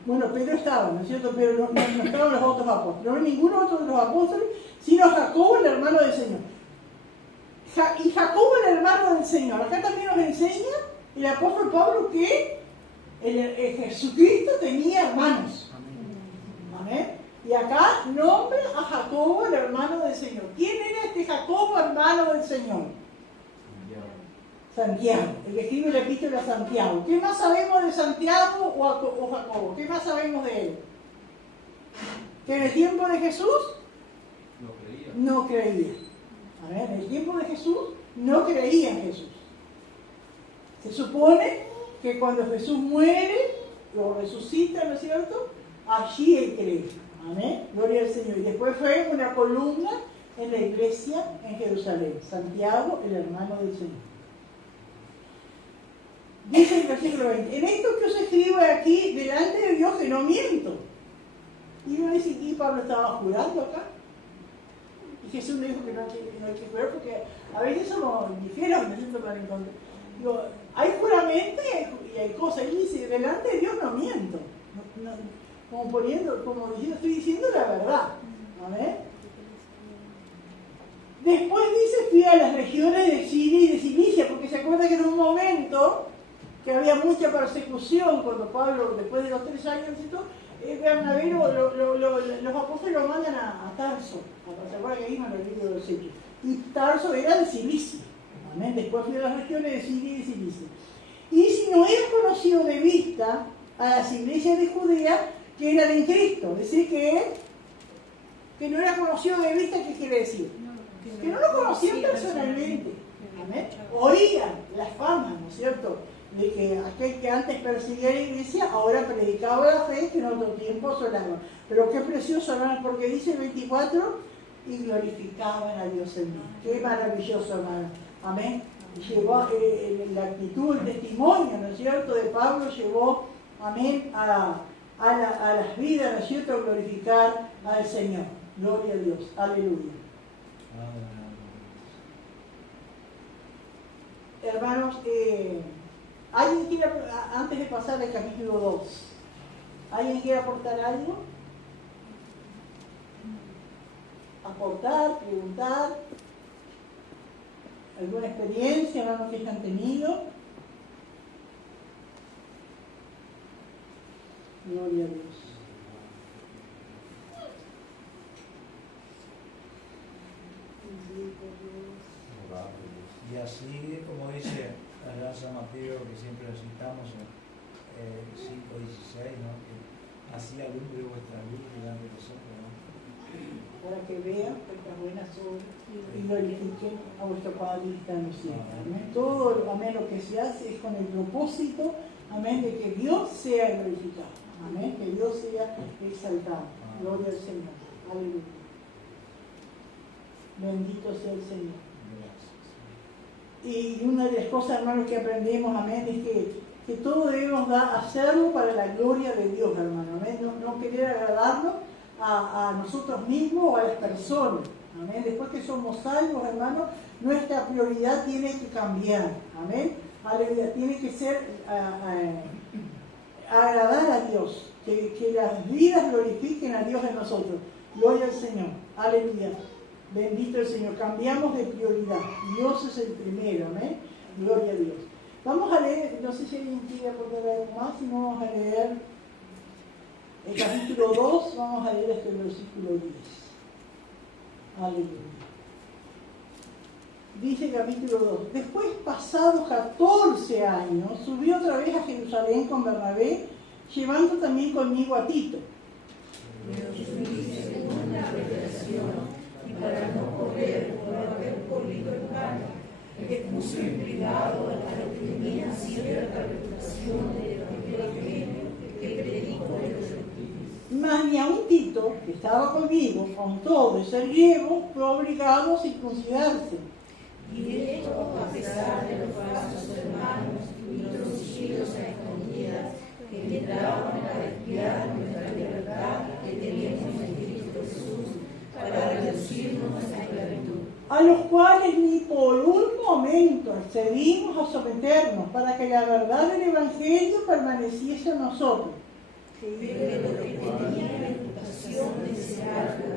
bueno, Pedro estaba, ¿no es cierto? Pero no estaban los otros apóstoles. No había ninguno otro de los apóstoles, sino Jacobo, el hermano del Señor. Y Jacobo, el hermano del Señor. Acá también nos enseña el apóstol Pablo que Jesucristo tenía hermanos. Amén. Y acá nombra a Jacobo, el hermano del Señor. ¿Quién era este Jacobo, hermano del Señor? Santiago, el que escribe la epístola a Santiago. ¿Qué más sabemos de Santiago o Jacobo? ¿Qué más sabemos de él? Que en el tiempo de Jesús no creía. A ver, en el tiempo de Jesús no creía en Jesús. Se supone que cuando Jesús muere, lo resucita, ¿no es cierto? Allí él cree. Amén. Gloria al Señor. Y después fue una columna en la iglesia en Jerusalén. Santiago, el hermano del Señor. Dice el versículo 20: en esto que os escribo aquí, delante de Dios, que no miento. Y uno dice, ¿y Pablo estaba jurando acá? Y Jesús le dijo que no hay que jurar porque a veces somos ligeros, necesito para encontrar. Digo, hay juramento y hay cosas. Y dice, delante de Dios no miento. Como diciendo, estoy diciendo la verdad. ¿Amén? Después dice, fui a las regiones de Siria y de Cilicia, porque se acuerda que en un momento que había mucha persecución cuando Pablo, después de los 3 años, Bernabé, los apóstoles lo mandan a Tarso. ¿Se acuerdan que vimos en el libro de los Hechos? Y Tarso era de Cilicia. Amén. Después fue a las regiones de Siria y de Cilicia. Y si no era conocido de vista a las iglesias de Judea que eran en Cristo, es decir, que no era conocido de vista, ¿qué quiere decir? Que no lo conocían personalmente. Amén. Oían las famas, ¿no es cierto?, de que aquel que antes perseguía a la iglesia ahora predicaba la fe que en otro tiempo asolaba. Pero qué precioso, hermano, porque dice el 24, y glorificaban a Dios en mí. Qué maravilloso, hermano. Amén. Llevó la actitud, el testimonio, ¿no es cierto?, de Pablo llevó, amén, a las vidas, ¿no es cierto?, a glorificar al Señor. Gloria a Dios. Aleluya. Hermanos, ¿alguien quiere, antes de pasar al capítulo 2, ¿alguien quiere aportar algo? Aportar, preguntar, alguna experiencia, hermanos, que hayan tenido. Gloria a Dios. Y así, como dice allá San Mateo, que siempre citamos en 5:16, ¿no?, que así alumbre vuestra luz delante de nosotros, ¿no?, para que vean vuestras buenas obras y glorifiquen a vuestro Padre que está en los cielos. Amén. Todo, amén, lo que se hace es con el propósito, amén, de que Dios sea glorificado. Amén, que Dios sea exaltado. Gloria al Señor. Aleluya. Bendito sea el Señor. Y una de las cosas, hermanos, que aprendemos, amén, es que todo debemos hacerlo para la gloria de Dios, hermano. Amén. No querer agradarnos a nosotros mismos o a las personas. Amén. Después que somos salvos, hermanos, nuestra prioridad tiene que cambiar. Amén. Aleluya. Tiene que ser agradar a Dios. Que las vidas glorifiquen a Dios en nosotros. Gloria al Señor. Aleluya. Bendito el Señor. Cambiamos de prioridad. Dios es el primero. Amén. Gloria a Dios. Vamos a leer, no sé si alguien quiere aportar algo más, si no vamos a leer el capítulo 2, vamos a leer hasta el versículo 10. Aleluya. Dice el capítulo 2. Después, pasados 14 años, subí otra vez a Jerusalén con Bernabé, llevando también conmigo a Tito. Y para no correr por haber corrido en vano, le puse en privado a la que tenía cierta reputación del Evangelio que predico de los gentiles. Mas ni aun Tito, que estaba conmigo, con todo ese riego, fue obligado a circuncidarse. Y esto a pesar de los falsos hermanos introducidos a escondidas que entraban a desviar nuestra libertad que teníamos en Cristo Jesús para reducirnos a la esclavitud. A los cuales ni por un momento accedimos a someternos para que la verdad del Evangelio permaneciese en nosotros. Pero lo que tenía reputación de ser algo,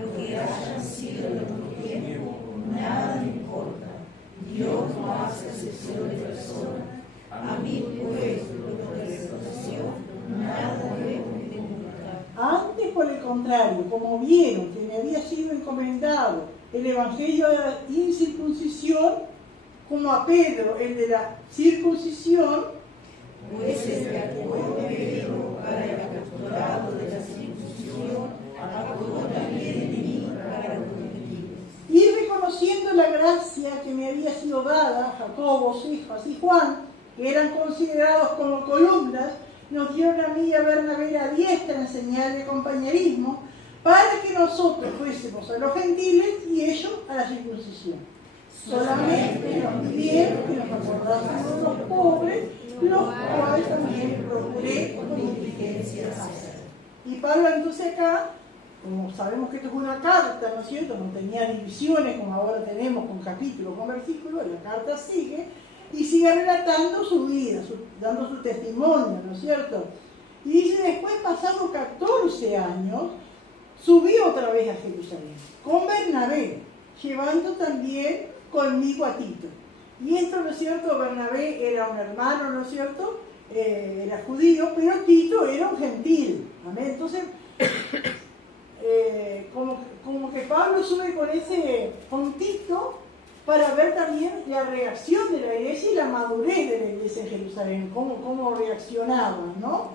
lo que hayan sido en otro tiempo, nada me importa. Dios no hace excepción de personas. A mí, pues, lo que reputación, nada debo de importar. Antes, por el contrario, como vieron que me había sido encomendado el Evangelio de la incircuncisión, como a Pedro el de la circuncisión, Pues el que acordó Pedro para el apostolado de la circuncisión, acordó también en mí para los gentiles. y reconociendo la gracia que me había sido dada, Jacobo, Cefas y Juan, que eran considerados como columnas, nos dieron a mí y a Bernabé la diestra en señal de compañerismo, para que nosotros fuésemos a los gentiles y ellos a la circuncisión. Solamente nos pidieron que nos acordásemos de los pobres, los cuales también procuré con diligencia hacer. Y Pablo entonces acá, como sabemos que esto es una carta, ¿no es cierto?, no tenía divisiones como ahora tenemos con capítulos, con versículos, la carta sigue y sigue relatando su vida, dando su testimonio, ¿no es cierto? Y dice, después, pasados 14 años, subí otra vez a Jerusalén, con Bernabé, llevando también conmigo a Tito. Y esto, ¿no es cierto? Bernabé era un hermano, ¿no es cierto? Era judío, pero Tito era un gentil. ¿Amén? Entonces, como que Pablo sube con Tito para ver también la reacción de la iglesia y la madurez de la iglesia en Jerusalén, cómo reaccionaban, ¿no?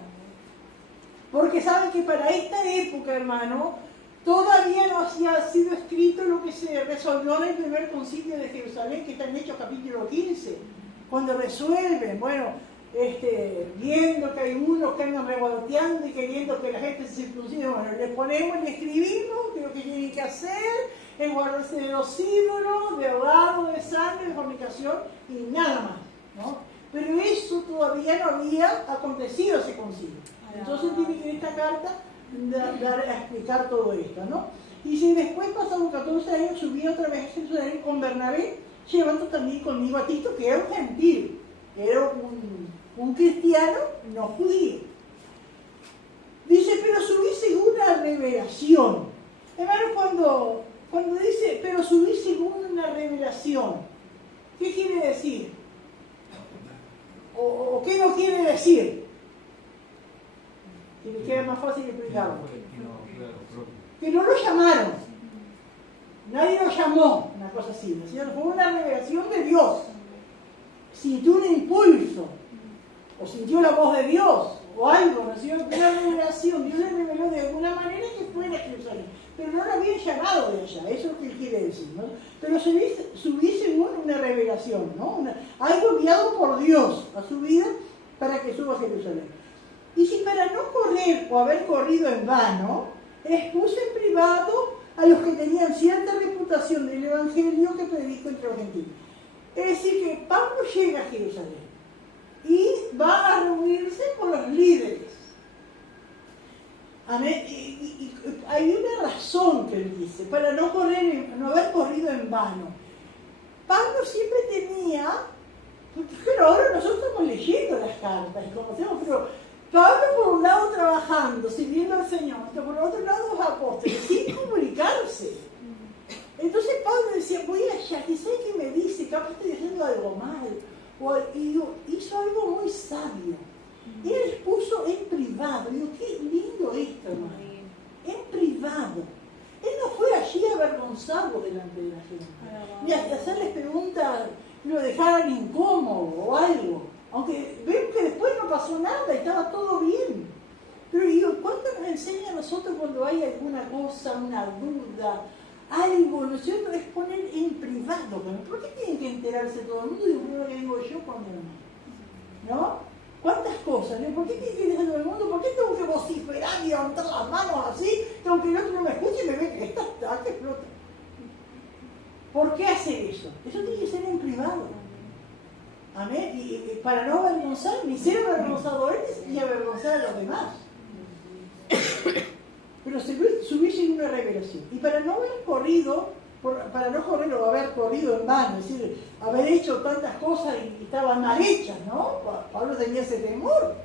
Porque saben que para esta época, hermano, todavía no había sido escrito lo que se resolvió en el primer concilio de Jerusalén, que está en Hechos capítulo 15, cuando resuelven, bueno, viendo que hay unos que andan revoloteando y queriendo que la gente se circuncide, bueno, le ponemos, le escribimos que lo que tienen que hacer es guardarse de los ídolos, de ahogado, de sangre, de fornicación y nada más, ¿no? Pero eso todavía no había acontecido ese concilio. Entonces tiene que en esta carta dar a explicar todo esto, ¿no? Y si después, pasados 14 años, subí otra vez a Jerusalén con Bernabé, llevando también conmigo a Tito, que era un gentil, era un cristiano no judío. Dice, pero subí según la revelación. Hermano, cuando dice, pero subí según una revelación, ¿qué quiere decir? ¿O qué no quiere decir? Que me queda más fácil explicarlo. Que no lo llamaron. Nadie lo llamó, una cosa así, ¿no es cierto? Fue una revelación de Dios. Sintió un impulso, o sintió la voz de Dios, o algo, ¿no es cierto? Una revelación, Dios le reveló de alguna manera que fue a Jerusalén, pero no lo habían llamado de allá, eso es lo que él quiere decir, ¿no? Pero subí según una revelación, ¿no? Algo enviado por Dios a su vida para que suba a Jerusalén. Y si para no correr o haber corrido en vano, expuse en privado a los que tenían cierta reputación del evangelio que predico entre los gentiles. Es decir, que Pablo llega a Jerusalén y va a reunirse con los líderes. Amén. Y hay una razón que él dice, para no haber corrido en vano. Pablo siempre tenía, pero ahora nosotros estamos leyendo las cartas y conocemos, pero Pablo por un lado trabajando, sirviendo al Señor, pero por otro lado los apóstoles, sin comunicarse. Entonces Pablo decía, voy allá, y sé que me dice, capaz estoy haciendo algo mal, y hizo algo muy sabio. Y él puso en privado, digo, qué lindo esto, hermano, en privado. Él no fue allí avergonzado delante de la gente, ni a hacerles preguntas, lo dejaran incómodo o algo. Aunque vemos que después no pasó nada, estaba todo bien. Pero digo, ¿cuánto nos enseña a nosotros cuando hay alguna cosa, una duda, algo, ¿no es cierto? Es poner en privado. ¿Por qué tienen que enterarse todo el mundo? Y primero que vengo yo con mi hermano, ¿no? ¿Cuántas cosas? ¿No? ¿Por qué tiene que enterarse todo el mundo? ¿Por qué tengo que vociferar y levantar las manos así? Tengo que el otro no me escuche y me ve que esta que explota. ¿Por qué hacer eso? Eso tiene que ser en privado. Amén. Y para no avergonzar, ni ser avergonzado él, ni avergonzar a los demás. Pero subirse en una revelación. Y para no haber corrido, para no correr o haber corrido en vano, es decir, haber hecho tantas cosas y estaban mal hechas, ¿no? Pablo tenía ese temor.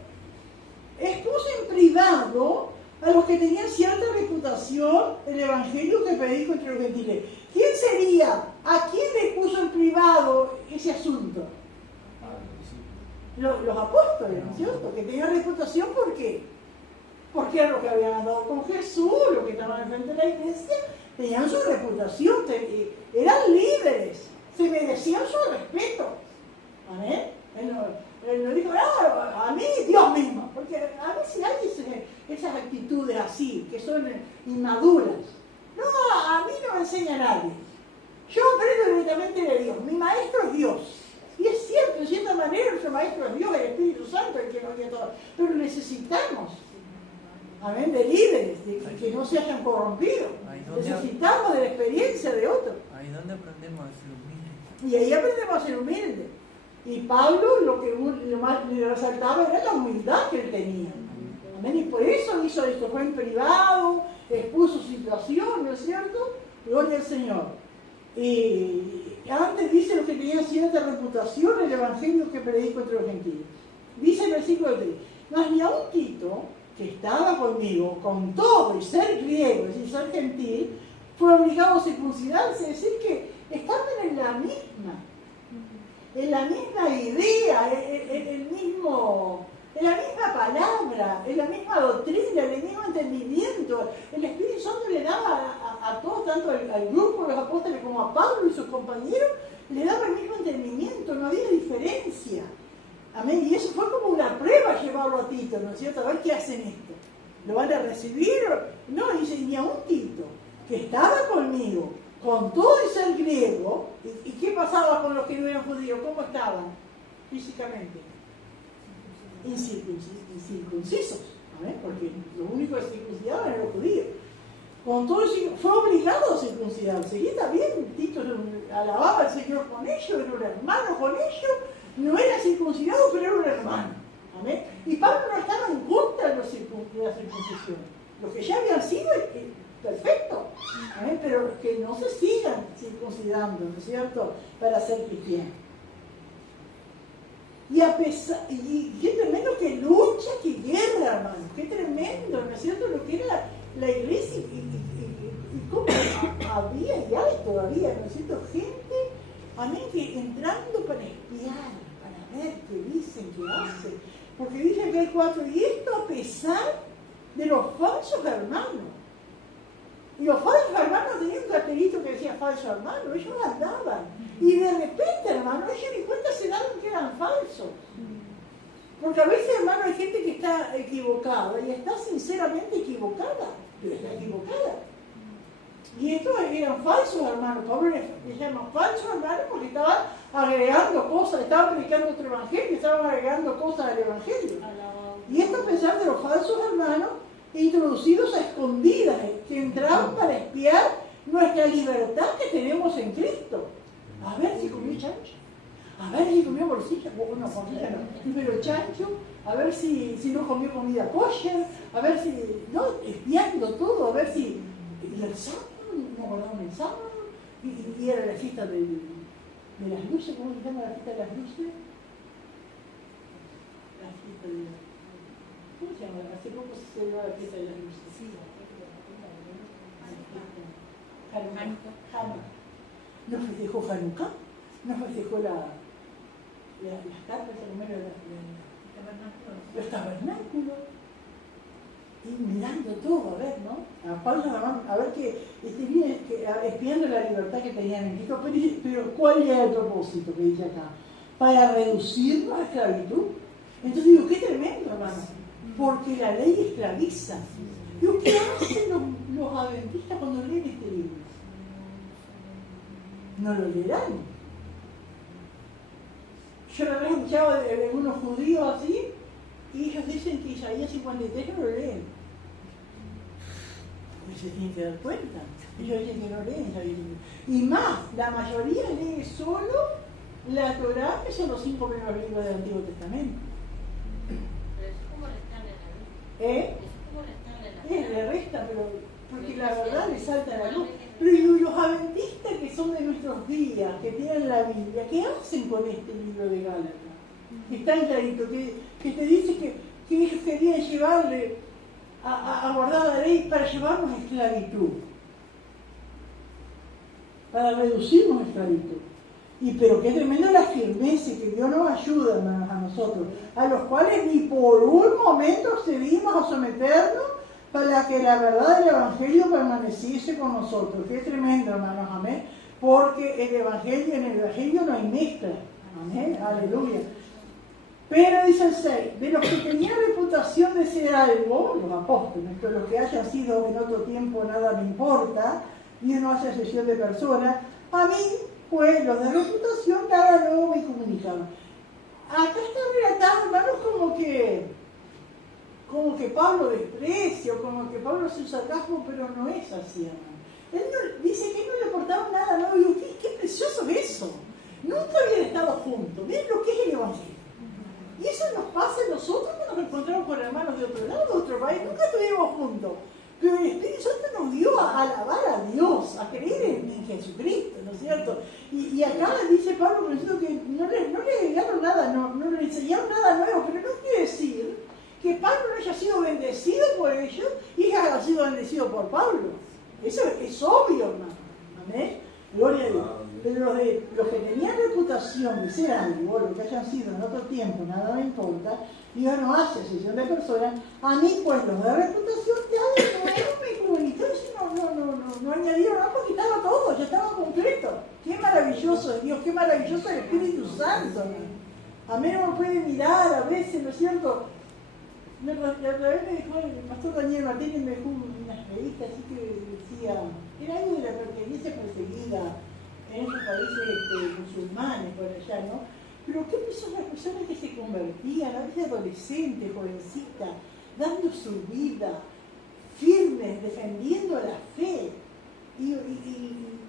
Expuso en privado a los que tenían cierta reputación el evangelio que predico entre los gentiles. ¿Quién sería? ¿A quién le expuso en privado ese asunto? Los apóstoles, ¿no es cierto? Que tenían reputación, ¿por qué? Porque eran los que habían andado con Jesús, los que estaban enfrente de la iglesia, tenían su reputación, eran líderes, se merecían su respeto. ¿Amén? Él no dijo, a mí Dios mismo, porque a veces hay esas actitudes así, que son inmaduras. No, a mí no me enseña nadie. Yo aprendo directamente de Dios, mi maestro es Dios. Y es cierto, en cierta manera nuestro maestro es Dios, el Espíritu Santo, el que nos guía todo. Pero necesitamos, amén, de líderes, que no se hayan corrompido. Necesitamos de la experiencia de otros. Ahí es donde aprendemos a ser humildes. Y ahí aprendemos a ser humildes. Y Pablo lo más le resaltaba era la humildad que él tenía. Amén. Y por eso hizo esto, fue en privado, expuso su situación, ¿no es cierto? Gloria al Señor. Y antes dice los que tenían cierta reputación el evangelio que predico entre los gentiles. Dice el versículo 3, mas ni aun Tito, que estaba conmigo, con todo y ser griego, es decir, ser gentil, fue obligado a circuncidarse, es decir, que estaban en la misma. en la misma idea, en la misma palabra, en la misma doctrina, en el mismo entendimiento. El Espíritu Santo le daba a todos, tanto al grupo de los apóstoles como a Pablo y sus compañeros, le daba el mismo entendimiento, no había diferencia. Amén. Y eso fue como una prueba llevarlo a Tito, ¿no es cierto? A ver qué hacen esto. ¿Lo van a recibir? No, dice, ni a un Tito, que estaba conmigo, con todo y ser griego. ¿Y qué pasaba con los que no eran judíos? ¿Cómo estaban físicamente? Incircuncisos, ¿amén? Porque lo único que circuncidaban eran los judíos. Con todo eso fue obligado a circuncidarse. Y está bien, Tito alababa al Señor con ellos, era un hermano con ellos, no era circuncidado, pero era un hermano. ¿Amén? Y Pablo no estaba en contra de la circuncisión. Los que ya habían sido, perfecto. ¿Amén? Pero que no se sigan circuncidando, ¿no es cierto?, para ser cristianos. Y qué tremendo que lucha, que guerra, hermano. Qué tremendo, ¿no es cierto?, lo que era la iglesia y cómo había y hay todavía, ¿no es cierto?, gente, amén, que entrando para espiar, para ver qué dicen, qué hacen. Porque dice que hay 4, y esto a pesar de los falsos hermanos. Y los falsos hermanos tenían un cartelito que decía falso hermano, ellos andaban. Y de repente, hermano, ellos ni cuenta se daban que eran falsos. Porque a veces, hermano, hay gente que está equivocada y está sinceramente equivocada, pero está equivocada. Y estos eran falsos hermanos. Pablo les llama falsos hermanos porque estaban agregando cosas, estaban predicando otro evangelio, estaban agregando cosas al evangelio. Y esto a pesar de los falsos hermanos introducidos a escondidas, que entraban para espiar nuestra libertad que tenemos en Cristo. A ver si comió chancho, a ver si comió morcilla, no, morcilla no, pero chancho, a ver si no comió comida kosher, a ver si, no, espiando todo, a ver si el sábado, no guardaron el sábado, y era la fiesta de las luces. ¿Cómo se llama la fiesta de las luces? La fiesta de... ¿Cómo se llama? Hace poco se celebró la fiesta de las luces. Sí, Hanukkah. ¿No festejó Hanukkah? ¿No festejó las cartas, al menos los tabernáculos? Y mirando todo, a ver, ¿no? A Pablo, a ver que espiando la libertad que tenían en Cristo. Pero ¿cuál era el propósito que dice acá? Para reducirnos a esclavitud. Entonces digo, qué tremendo, hermano. Porque la ley esclaviza. Digo, ¿qué hacen los adventistas cuando leen este libro? No lo leerán. Yo lo he escuchado de algunos judíos así, y ellos dicen que Isaías 53 no lo leen. Porque se tienen que dar cuenta. Ellos dicen que no leen Isaías 53. Y más, la mayoría lee solo la Torá, que son los 5 primeros libros del Antiguo Testamento. Pero eso es como le están en la luz. Eso es como le están en la luz. Le resta, pero porque la verdad le salta a la luz. Pero y los adventistas que son de nuestros días, que tienen la Biblia, ¿qué hacen con este libro de Gálatas? Que está en clarito, que te dice que ellos querían llevarle a guardar la ley para llevarnos a esclavitud, para reducirnos a esclavitud. Pero qué tremenda la firmeza, que Dios nos ayuda, hermanos, a nosotros, a los cuales ni por un momento accedimos a someternos para que la verdad del Evangelio permaneciese con nosotros. Qué tremendo, hermanos, amén. Porque en el Evangelio no hay mezcla, amén, aleluya. Pero dice el 6, de los que tenían reputación de ser algo, los apóstoles, pero los que hayan sido en otro tiempo nada me importa, Dios no hace excepción de personas, a mí, pues, los de reputación nada nuevo me comunicaban. Acá está relatado, hermanos, como que Pablo desprecia, como que Pablo hace un sarcasmo, pero no es así, hermano. Él dice que él no le aportaba nada nuevo. Digo, qué precioso es eso. Nunca habían estado juntos. Miren lo que es el Evangelio. Y eso nos pasa a nosotros cuando nos encontramos con hermanos de otro lado, de otro país. Nunca estuvimos juntos. Pero el Espíritu Santo nos dio a alabar a Dios, a creer en Jesucristo, ¿no es cierto? Y acá dice Pablo que no le agregaron nada, no le enseñaron nada nuevo, pero no quiere decir que Pablo no haya sido bendecido por ellos y haya sido bendecido por Pablo. Eso es obvio, hermano. ¿Amén? Gloria a Dios. Pero los que tenían reputación de ser algo, o lo que hayan sido en otro tiempo, nada me importa, Dios no hace excepción de personas. A mí, pues, los de reputación ya me comunicó, no añadieron nada porque estaba todo, ya estaba completo. Qué maravilloso es Dios, qué maravilloso es el Espíritu Santo. A mí no me puede mirar a veces, ¿no es cierto? La otra vez me dijo el pastor Daniel Martínez, me dejó unas revistas así que decía, era algo de la iglesia perseguida en esos países musulmanes por allá, ¿no? Pero ¿qué son las personas que se convertían, a veces adolescentes, jovencitas, dando su vida, firmes, defendiendo la fe? Y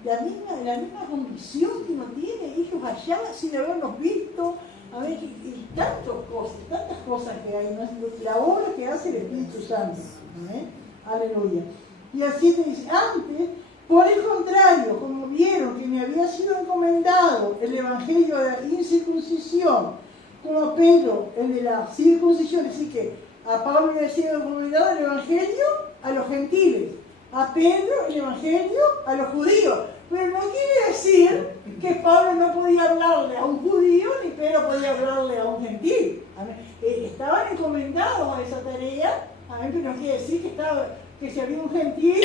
la misma condición que uno tiene, ellos allá sin habernos visto, a ver, y tantas cosas que hay, ¿no? La obra que hace el Espíritu Santo, ¿no? Aleluya. Y así te dice, antes, por el contrario, como vieron que me había sido encomendado el evangelio de la incircuncisión, como a Pedro el de la circuncisión, es decir que a Pablo le había sido encomendado el evangelio a los gentiles, a Pedro el evangelio a los judíos. Pero no quiere decir que Pablo no podía hablarle a un judío ni Pedro podía hablarle a un gentil. Estaban encomendados a esa tarea, pero no quiere decir que si había un gentil,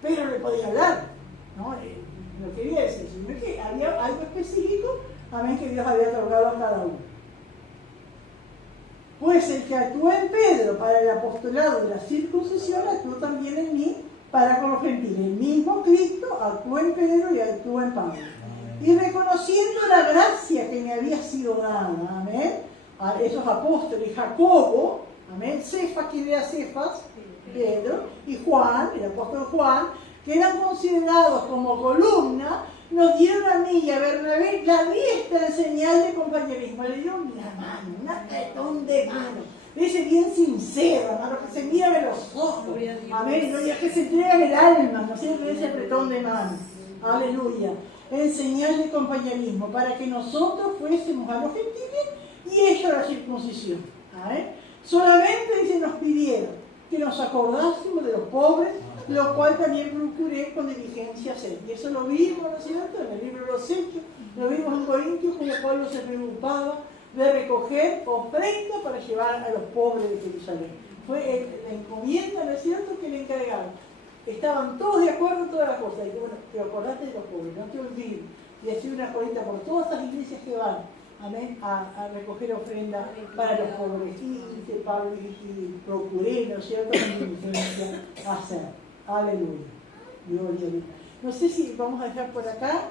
Pedro le podía hablar. ¿No? No quería decir, sino que había algo específico, que Dios había otorgado a cada uno. Pues el que actuó en Pedro para el apostolado de la circuncisión, actuó también en mí para con los gentiles. El mismo Cristo actuó en Pedro y actuó en Pablo. Y reconociendo la gracia que me había sido dada, amén, a esos apóstoles, Jacobo, amén, Cefas, quien era Cefas, Pedro, y Juan, el apóstol Juan, que eran considerados como columna, nos dieron a mí y a Bernabé la diestra en señal de compañerismo. Le dieron la mano, un apretón de mano. Ese bien sincero, hermano, que se miran en los ojos. Amén. ¿No? Y es que se entregan el alma, ¿no es cierto? Ese apretón de mano. Aleluya. En señal de compañerismo, para que nosotros fuésemos a los gentiles y ellos a la circuncisión. ¿Amén? Solamente, dice, nos pidieron que nos acordásemos de los pobres, lo cual también procuré con diligencia hacer. Y eso lo vimos, ¿no es cierto? En el libro de los Hechos, lo vimos en Corintios, como Pablo se preocupaba de recoger ofrenda para llevar a los pobres de Jerusalén. Fue la encomienda, ¿no es cierto?, que le encargaron. Estaban todos de acuerdo en todas las cosas. Y bueno, te acordaste de los pobres, no te olvides. Y hacer una colita por todas las iglesias que van, amén, a recoger ofrenda para los pobres. Y Pablo y procuré, ¿no es cierto?, con diligencia hacer. Aleluya. Gloria a Dios. No sé si vamos a dejar por acá.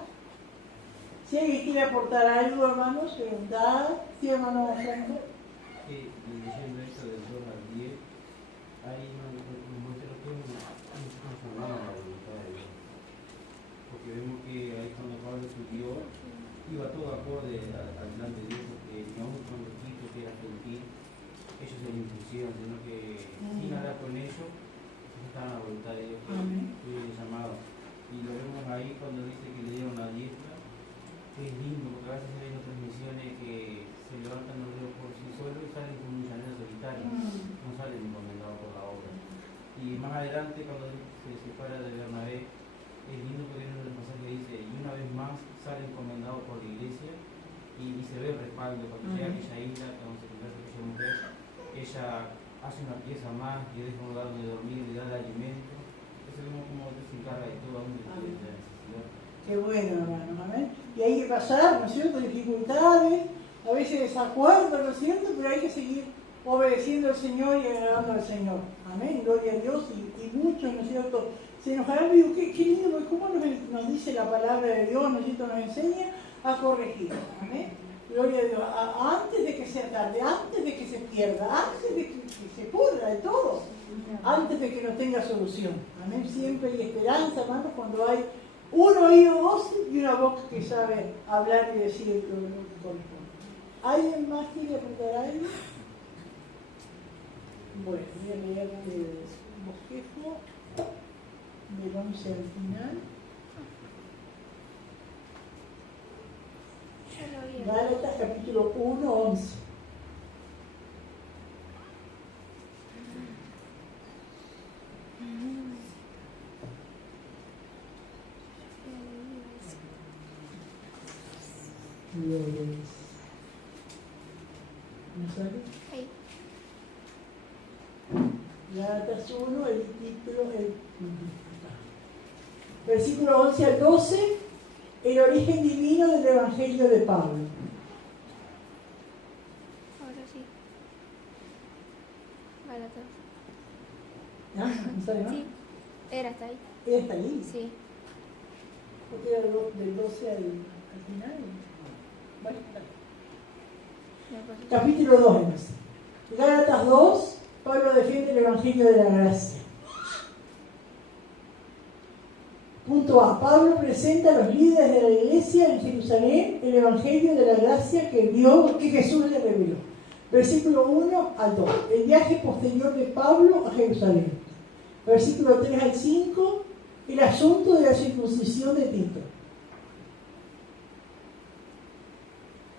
Si alguien quiere aportar algo, hermanos, preguntar. Sí, hermano Franco. Diciendo esto del 2 al 10, ahí nos muestra que es conformado a la voluntad de Dios. Porque vemos que ahí cuando Pablo estudió, iba todo acorde al plan de Dios, porque no cuando Cristo que era gentil, ellos se le impusieron, sino que sin hablar con ellos, estaban a la voluntad de Dios, que es llamado. Y lo vemos ahí cuando dice que le dieron la diestra. Es lindo, porque a veces hay otras misiones que se levantan los dedos por sí solos y salen como un llanero solitario, no salen encomendados por la obra. Y más adelante, cuando se separa de Bernabé, es lindo porque viene el pasaje que dice, y una vez más sale encomendado por la iglesia y se ve el respaldo. Cuando llega aquella isla, cuando se convierte aquella mujer, ella hace una pieza más, le deja un lugar donde dormir, le da el alimento. Entonces vemos cómo Dios se encarga de todo, de la necesidad. Qué bueno, hermano, amén. Y hay que pasar, ¿no es cierto?, dificultades, a veces desacuerdos, ¿no es cierto?, pero hay que seguir obedeciendo al Señor y agradando al Señor. Amén, gloria a Dios. Y muchos, ¿no es cierto?, se enojarán. Digo, qué lindo, ¿cómo nos dice la palabra de Dios, ¿no es cierto?, nos enseña a corregir. Amén, gloria a Dios. Antes de que sea tarde, antes de que se pierda, antes de que se pudra de todo, antes de que no tenga solución. Amén, siempre hay esperanza, hermanos, cuando hay un oído dócil y una boca que sabe hablar y decir lo que corresponde. ¿Alguien más quiere apuntar algo? Bueno, voy a leer el bosquejo del 11 al final. Gálatas capítulo 1, 11. Flores. ¿No sale? Ahí. Gálatas 1, el título, versículo 11 al 12, el origen divino del Evangelio de Pablo. Ahora sí. Gálatas. ¿Ah? ¿No sale más? Sí. Era hasta ahí. ¿Ella está ahí? Sí. Porque era del 12 al final. Bueno, Me pasó. capítulo 2 entonces. Gálatas 2, Pablo defiende el Evangelio de la Gracia. Punto A. Pablo presenta a los líderes de la iglesia en Jerusalén el Evangelio de la Gracia que Jesús le reveló. Versículo 1 al 2. El viaje posterior de Pablo a Jerusalén. Versículo 3 al 5. El asunto de la circuncisión de Tito.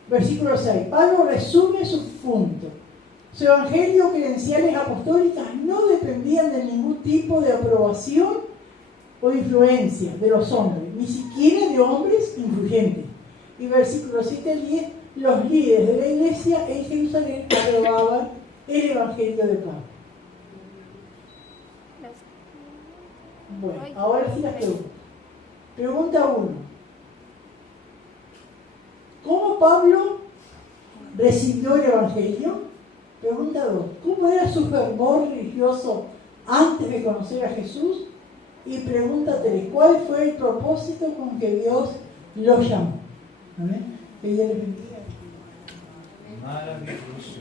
Versículo 6. Pablo resume su punto. Su evangelio, credenciales apostólicas no dependían de ningún tipo de aprobación o influencia de los hombres, ni siquiera de hombres influyentes. Y versículo 7 al 10, los líderes de la iglesia en Jerusalén aprobaban el evangelio de Pablo. Bueno, ahora sí las preguntas. Pregunta 1. ¿Cómo Pablo recibió el evangelio? Pregunta 2. ¿Cómo era su fervor religioso antes de conocer a Jesús? Y pregunta 3. ¿Cuál fue el propósito con que Dios lo llamó? ¿Amén? Que Dios les bendiga. Maravilloso.